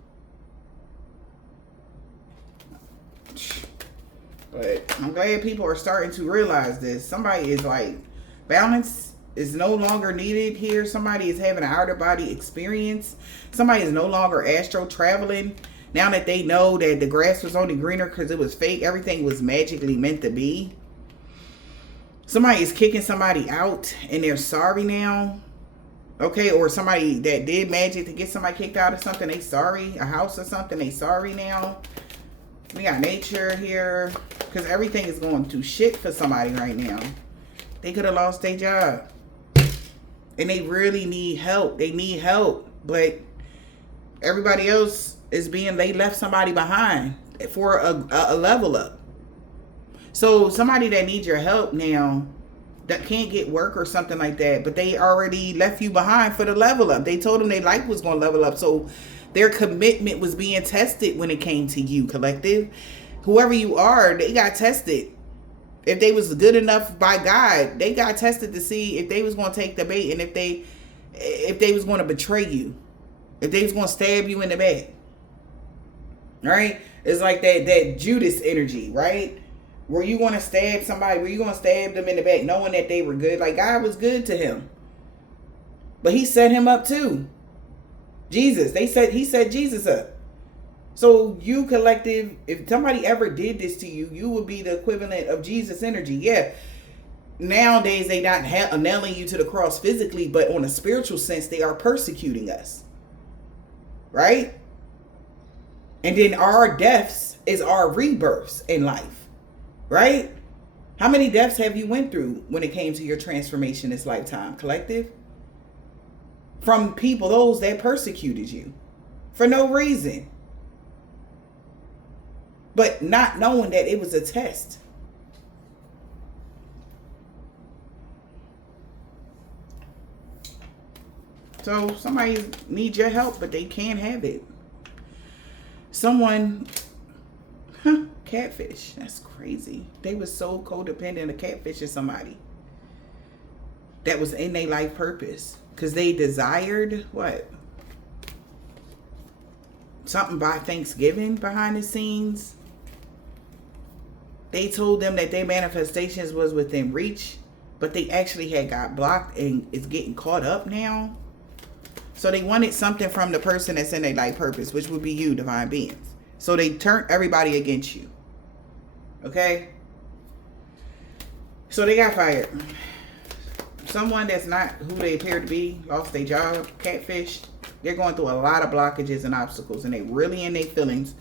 But I'm glad people are starting to realize this. Somebody is like, balance is no longer needed here. Somebody is having an outer body experience. Somebody is no longer astral traveling. Now that they know that the grass was only greener because it was fake, everything was magically meant to be. Somebody is kicking somebody out and they're sorry now. Okay, or somebody that did magic to get somebody kicked out of something, they sorry. A house or something, they sorry now. We got nature here. Because everything is going to shit for somebody right now. They could have lost their job. And they really need help. They need help. But everybody else is they left somebody behind for a level up. So somebody that needs your help now that can't get work or something like that, but they already left you behind for the level up. They told them their life was going to level up. So their commitment was being tested when it came to you, collective. Whoever you are, they got tested. If they was good enough by God, they got tested to see if they was going to take the bait and if they was going to betray you. If they was going to stab you in the back. Right? It's like that Judas energy, right? Were you going to stab somebody? Were you going to stab them in the back knowing that they were good? Like God was good to him. But he set him up too. Jesus. He set Jesus up. So you, collective, if somebody ever did this to you, you would be the equivalent of Jesus energy. Yeah. Nowadays they not nailing you to the cross physically, but on a spiritual sense, they are persecuting us. Right? And then our deaths is our rebirths in life. Right? How many deaths have you went through when it came to your transformation this lifetime, collective? From people, those that persecuted you for no reason. But not knowing that it was a test. So somebody needs your help, but they can't have it. Someone... catfish. That's crazy. They were so codependent of catfishing somebody that was in their life purpose because they desired what? Something by Thanksgiving behind the scenes. They told them that their manifestations was within reach, but they actually had got blocked and is getting caught up now. So they wanted something from the person that's in their life purpose, which would be you, divine beings. So they turned everybody against you. Okay? So they got fired. Someone that's not who they appear to be, lost their job, catfish. They're going through a lot of blockages and obstacles, and they really in their feelings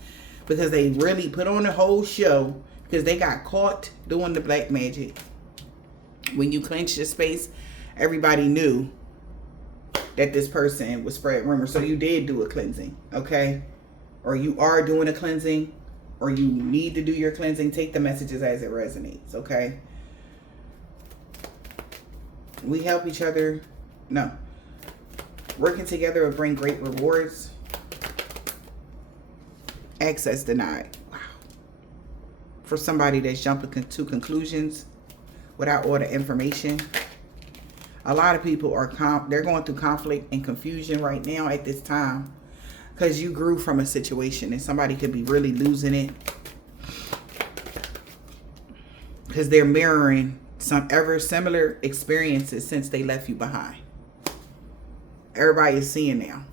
because they really put on the whole show because they got caught doing the black magic. When you clenched your space, everybody knew that this person was spreading rumors. So you did do a cleansing, okay? Or you are doing a cleansing, or you need to do your cleansing. Take the messages as it resonates, okay? We help each other. No. Working together will bring great rewards. Access denied. Wow. For somebody that's jumping to conclusions without all the information. A lot of people are they're going through conflict and confusion right now at this time. Because you grew from a situation and somebody could be really losing it. Because they're mirroring some ever similar experiences since they left you behind. Everybody is seeing now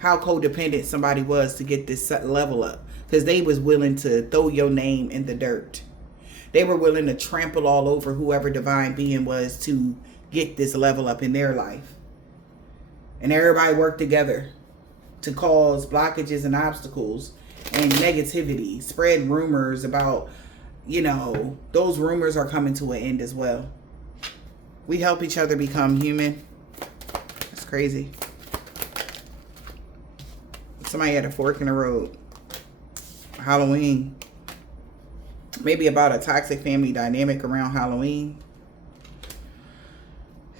how codependent somebody was to get this level up. Because they was willing to throw your name in the dirt. They were willing to trample all over whoever divine being was to get this level up in their life. And everybody worked together to cause blockages and obstacles and negativity, spread rumors about, you know, those rumors are coming to an end as well. We help each other become human. That's crazy. Somebody had a fork in the road. Halloween. Maybe about a toxic family dynamic around Halloween.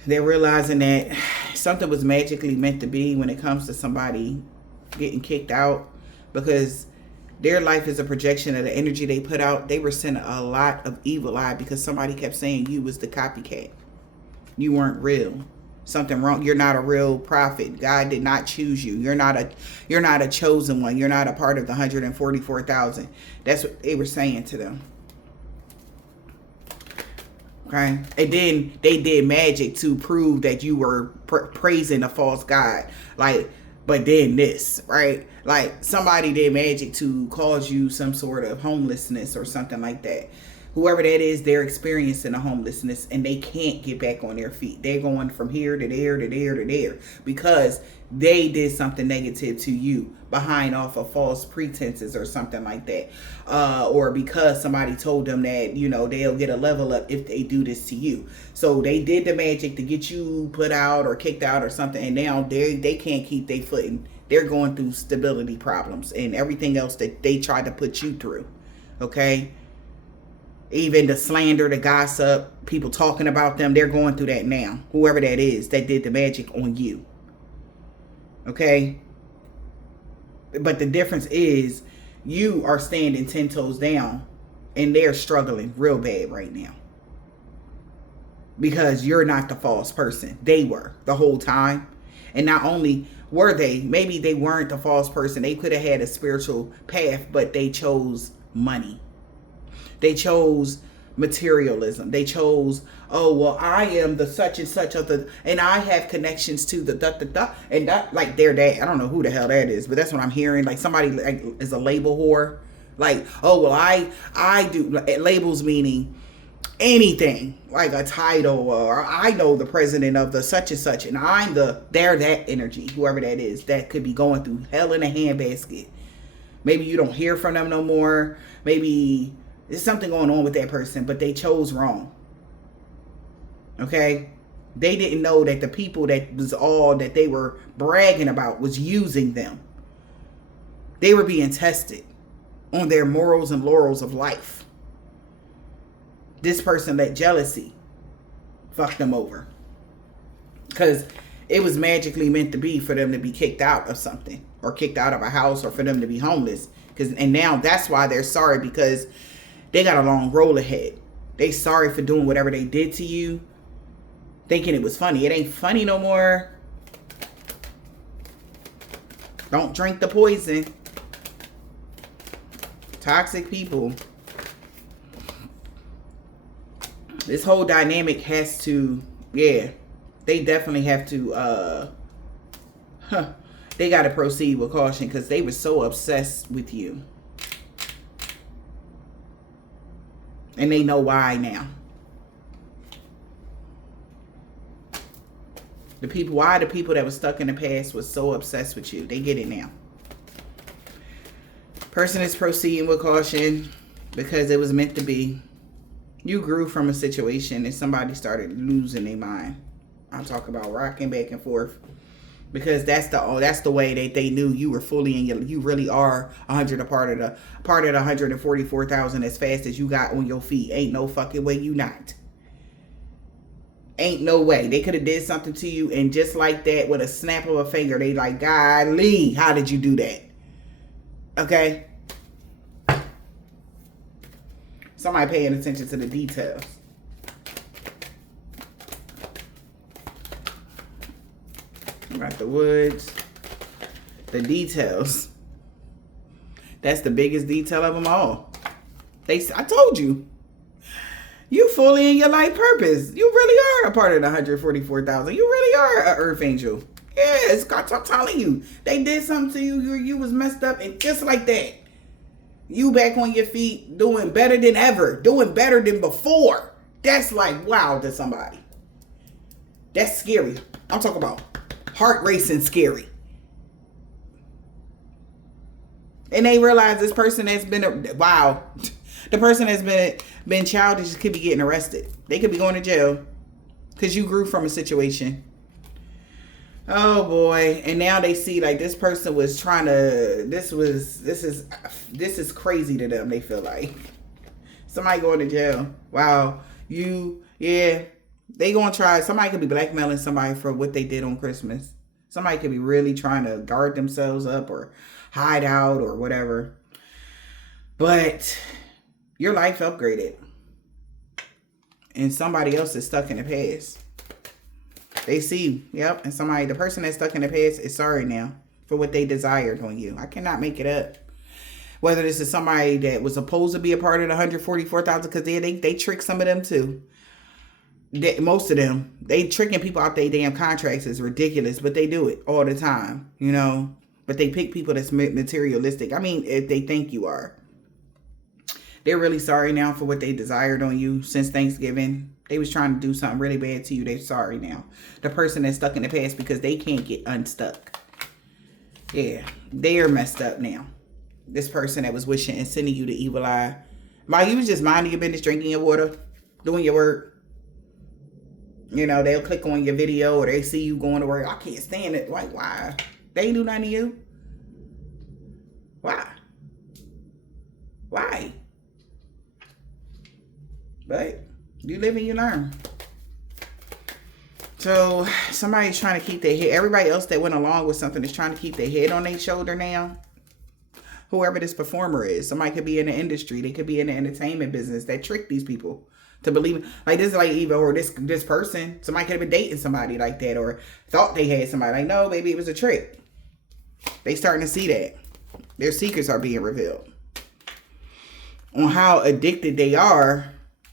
They're realizing that something was magically meant to be when it comes to somebody getting kicked out, because Their life is a projection of the energy they put out. They were sent a lot of evil eye because somebody kept saying you was the copycat. You weren't real. Something wrong. You're not a real prophet. God did not choose you. You're not a chosen one. You're not a part of the 144,000. That's what they were saying to them. Okay. And then they did magic to prove that you were praising a false god. Like, but then this, right? Like somebody did magic to cause you some sort of homelessness or something like that. Whoever that is, they're experiencing a homelessness and they can't get back on their feet. They're going from here to there to there to there because they did something negative to you behind off of false pretenses or something like that. Or because somebody told them that, you know, they'll get a level up if they do this to you. So they did the magic to get you put out or kicked out or something. And now they can't keep their footing. They're going through stability problems and everything else that they tried to put you through. Okay. Even the slander, the gossip, people talking about them, they're going through that now. Whoever that is that did the magic on you. Okay? But the difference is you are standing 10 toes down and they're struggling real bad right now. Because you're not the false person. They were the whole time. And not only were they, maybe they weren't the false person. They could have had a spiritual path, but they chose money. They chose materialism. They chose, oh, well, I am the such and such of the, and I have connections to the da. And that, like, they're that. I don't know who the hell that is, but that's what I'm hearing. Like, somebody like, is a label whore. Like, oh, well, I do. Labels meaning anything, like a title, or I know the president of the such and such, and they're that energy, whoever that is, that could be going through hell in a handbasket. Maybe you don't hear from them no more. Maybe there's something going on with that person, but they chose wrong. Okay? They didn't know that the people that was all that they were bragging about was using them. They were being tested on their morals and laurels of life. This person let jealousy fuck them over. Because it was magically meant to be for them to be kicked out of something. Or kicked out of a house, or for them to be homeless. And now that's why they're sorry, because they got a long roll ahead. They sorry for doing whatever they did to you, thinking it was funny. It ain't funny no more. Don't drink the poison. Toxic people. This whole dynamic has to, yeah, they definitely have to, they got to proceed with caution because they were so obsessed with you. And they know why now. Why the people that were stuck in the past was so obsessed with you. They get it now. Person is proceeding with caution because it was meant to be. You grew from a situation and somebody started losing their mind. I'm talking about rocking back and forth. Because that's the way that they knew you were fully in you really are a part of the 144,000 as fast as you got on your feet. Ain't no fucking way you not. Ain't no way. They could have did something to you and just like that with a snap of a finger, they like, golly, how did you do that? Okay? Somebody paying attention to the details. Got the woods, the details. That's the biggest detail of them all. I told you. You fully in your life purpose. You really are a part of the 144,000. You really are an earth angel. Yes, God, I'm telling you. They did something to you. You was messed up, and just like that, you back on your feet, doing better than ever, doing better than before. That's like wow to somebody. That's scary. I'm talking about heart racing scary. And they realize this person has been the person has been childish could be getting arrested. They could be going to jail because you grew from a situation. Oh boy. And now they see like this person was trying to, this is crazy to them. They feel like somebody going to jail. Wow. They gonna try. Somebody could be blackmailing somebody for what they did on Christmas. Somebody could be really trying to guard themselves up or hide out or whatever. But your life upgraded. And somebody else is stuck in the past. They see, yep, and the person that's stuck in the past is sorry now for what they desired on you. I cannot make it up. Whether this is somebody that was supposed to be a part of the 144,000, because they trick some of them too. Most of them, they tricking people out their damn contracts is ridiculous, but they do it all the time, you know. But they pick people that's materialistic. I mean, if they think you are. They're really sorry now for what they desired on you since Thanksgiving. They was trying to do something really bad to you. They're sorry now. The person that's stuck in the past because they can't get unstuck. Yeah, they're messed up now. This person that was wishing and sending you the evil eye. While you was just minding your business, drinking your water, doing your work. You know, they'll click on your video or they see you going to work. I can't stand it. Like, why? They ain't do nothing to you. Why? Why? But you live and you learn. So somebody's trying to keep their head. Everybody else that went along with something is trying to keep their head on their shoulder now. Whoever this performer is. Somebody could be in the industry. They could be in the entertainment business that trick these people to believe. Like this is like Eva or this person. Somebody could have been dating somebody like that or thought they had somebody. Like, no, maybe it was a trick. They starting to see that. Their secrets are being revealed. On how addicted they are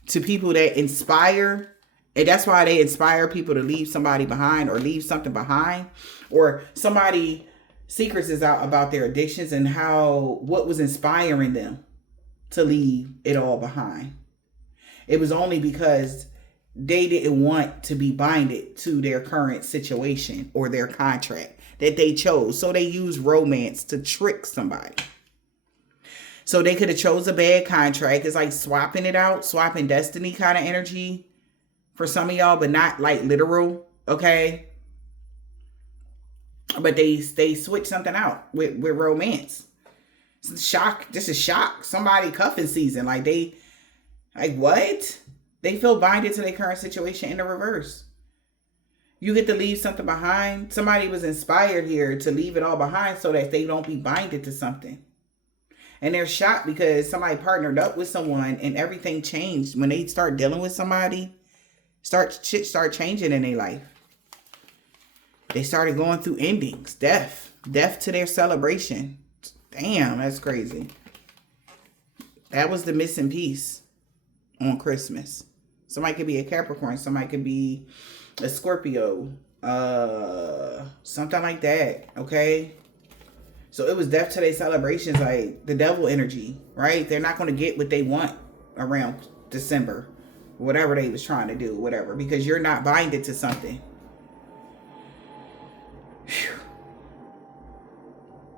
to people that inspire. And that's why they inspire people to leave somebody behind or leave something behind. Or somebody secrets is out about their addictions and what was inspiring them to leave it all behind. It was only because they didn't want to be binded to their current situation or their contract that they chose. So they use romance to trick somebody. So they could have chose a bad contract. It's like swapping it out, swapping destiny kind of energy for some of y'all, but not like literal, okay? But they switch something out with romance. Shock. This is shock. Somebody cuffing season. Like what? They feel binded to their current situation in the reverse. You get to leave something behind. Somebody was inspired here to leave it all behind so that they don't be binded to something. And they're shocked because somebody partnered up with someone and everything changed. When they start dealing with somebody, shit start changing in their life. They started going through endings, death to their celebration. Damn, that's crazy. That was the missing piece on Christmas. Somebody could be a Capricorn. Somebody could be a Scorpio. Something like that, okay? So it was death to their celebrations, like the devil energy, right? They're not going to get what they want around December. Whatever they was trying to do, whatever. Because you're not binded to something. Whew.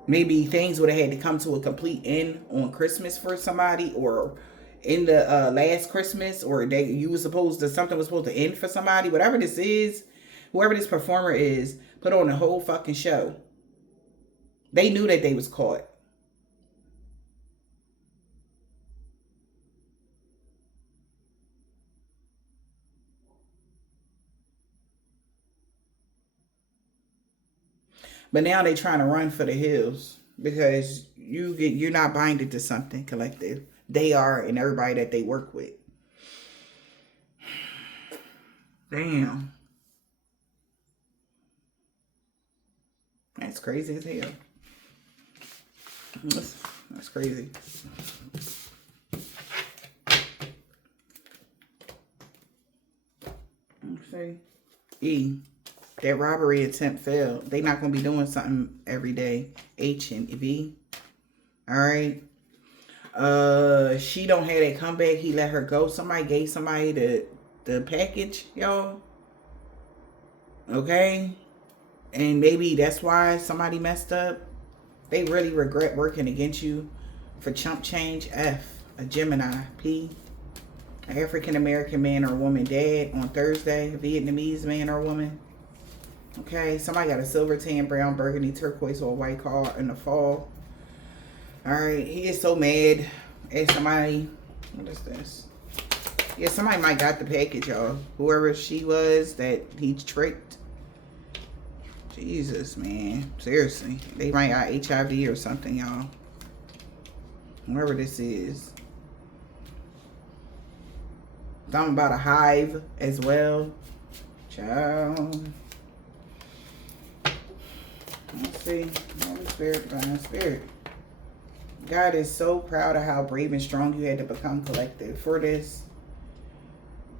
Maybe things would have had to come to a complete end on Christmas for somebody, or in the last Christmas, or something was supposed to end for somebody. Whatever this is, whoever this performer is, put on a whole fucking show. They knew that they was caught. But now they trying to run for the hills because you're not binded to something collective. They are, and everybody that they work with. Damn. That's crazy as hell. That's crazy. Okay. E. That robbery attempt failed. They not going to be doing something every day. H and V. All right. She don't have that comeback. He let her go. Somebody gave somebody the package, y'all. Okay. And maybe that's why somebody messed up. They really regret working against you. For chump change, F. A Gemini. P. An African-American man or woman dead on Thursday. A Vietnamese man or woman. Okay, somebody got a silver, tan, brown, burgundy, turquoise, or white car in the fall. Alright, he is so mad at somebody. What is this? Yeah, somebody might got the package, y'all. Whoever she was that he tricked. Jesus, man. Seriously. They might got HIV or something, y'all. Whatever this is. Something about a hive as well. Child. Let's see. Holy Spirit, Divine Spirit. God is so proud of how brave and strong you had to become collective for this.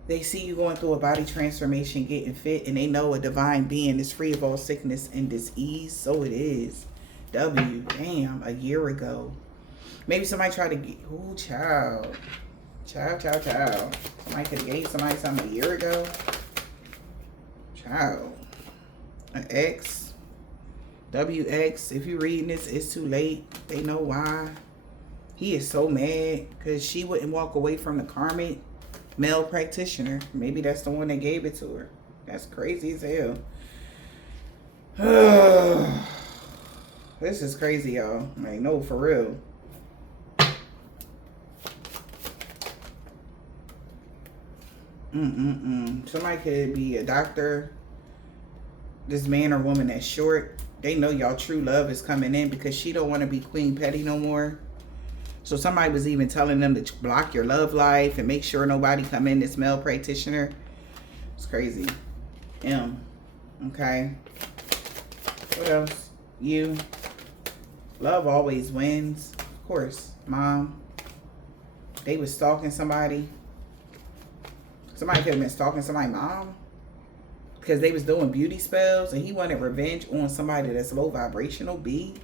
They see you going through a body transformation, getting fit, and they know a divine being is free of all sickness and disease. So it is. W. Damn, a year ago. Maybe somebody tried to get... Ooh, child. Child. Somebody could have gave somebody something a year ago. Child. An X. WX. If you're reading this, it's too late. They know why. He is so mad because she wouldn't walk away from the karmic male practitioner. Maybe that's the one that gave it to her. That's crazy as hell. This is crazy, y'all. Like, no, for real. Somebody could be a doctor. This man or woman that's short. They know y'all true love is coming in because she don't want to be Queen Petty no more. So somebody was even telling them to block your love life and make sure nobody come in, this male practitioner. It's crazy. M. Okay. What else? You. Love always wins. Of course. Mom. They was stalking somebody. Somebody could have been stalking somebody's mom. Because they was doing beauty spells and he wanted revenge on somebody that's low vibrational. B.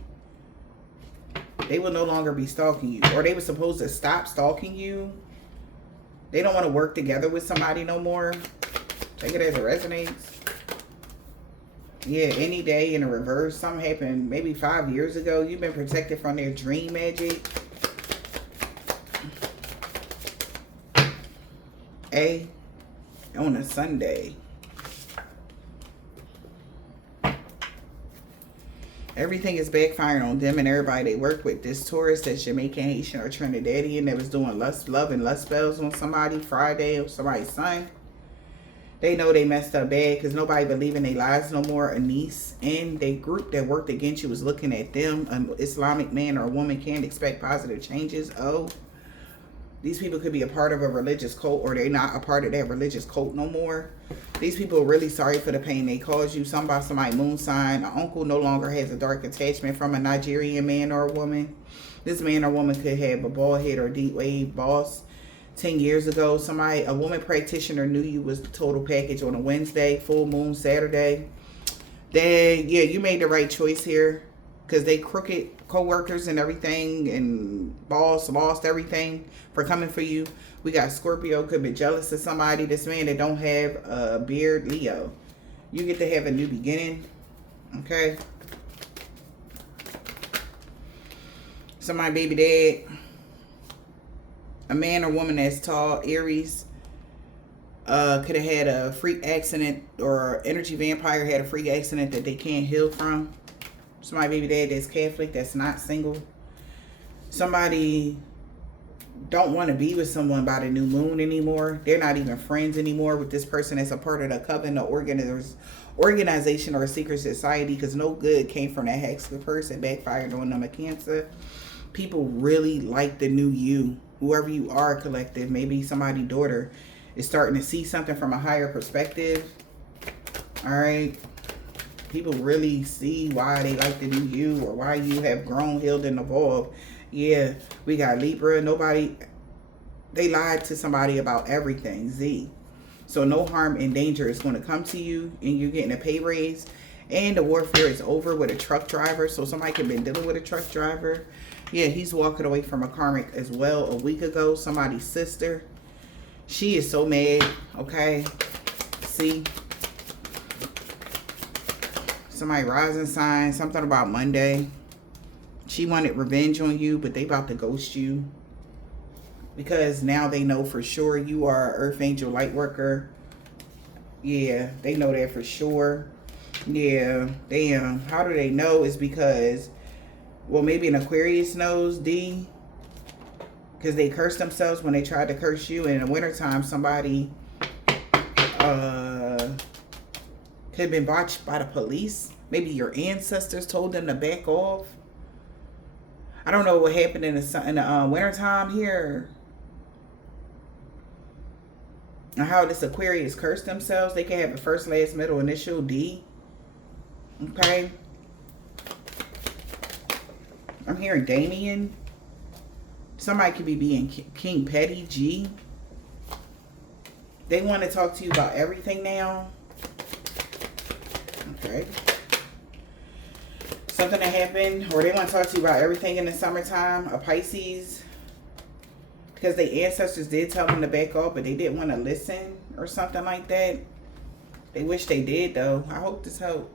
They will no longer be stalking you. Or they were supposed to stop stalking you. They don't want to work together with somebody no more. Take it as it resonates. Yeah, any day in the reverse. Something happened maybe 5 years ago. You've been protected from their dream magic. A. On a Sunday. Everything is backfiring on them and everybody they work with. This Taurus, that's Jamaican, Haitian, or Trinidadian that was doing love and lust spells on somebody Friday or somebody's son. They know they messed up bad because nobody believe in their lies no more. A niece and they group that worked against you was looking at them. An Islamic man or woman can't expect positive changes. Oh, these people could be a part of a religious cult or they're not a part of that religious cult no more. These people are really sorry for the pain they caused you. Something about somebody's moon sign. An uncle no longer has a dark attachment from a Nigerian man or a woman. This man or woman could have a bald head or deep wave boss. 10 years ago, a woman practitioner knew you was the total package on a Wednesday, full moon Saturday. Then, yeah, you made the right choice here because they crooked co-workers and everything and boss lost everything for coming for you. We got Scorpio, could be jealous of somebody. This man that don't have a beard, Leo. You get to have a new beginning, okay? Somebody baby dad. A man or woman that's tall, Aries, could have had a freak accident or energy vampire had a freak accident that they can't heal from. Somebody baby dad that's Catholic, that's not single. Somebody don't want to be with someone by the new moon anymore. They're not even friends anymore with this person that's a part of the coven, or organization, or a secret society, because no good came from that Hexler person, backfired on them, a Cancer. People really like the new you. Whoever you are, collective, maybe somebody's daughter is starting to see something from a higher perspective. All right. People really see why they like the new you or why you have grown, healed, and evolved. Yeah, we got Libra. They lied to somebody about everything. Z. So no harm and danger is going to come to you and you're getting a pay raise. And the warfare is over with a truck driver. So somebody could have been dealing with a truck driver. Yeah, he's walking away from a karmic as well a week ago. Somebody's sister. She is so mad. Okay. See. Somebody rising sign. Something about Monday. She wanted revenge on you, but they about to ghost you. Because now they know for sure you are an Earth Angel light worker. Yeah, they know that for sure. Yeah, damn. How do they know? It's because, well, maybe an Aquarius knows, D. Because they cursed themselves when they tried to curse you. And in the wintertime, somebody could have been watched by the police. Maybe your ancestors told them to back off. I don't know what happened in the wintertime here. And how this Aquarius cursed themselves. They can have a first, last, middle, initial, D. Okay. I'm hearing Damien. Somebody could be being King Petty, G. They want to talk to you about everything now. Okay. Something that happened, or they want to talk to you about everything in the summertime. A Pisces. Because their ancestors did tell them to back off, but they didn't want to listen or something like that. They wish they did, though. I hope this helped.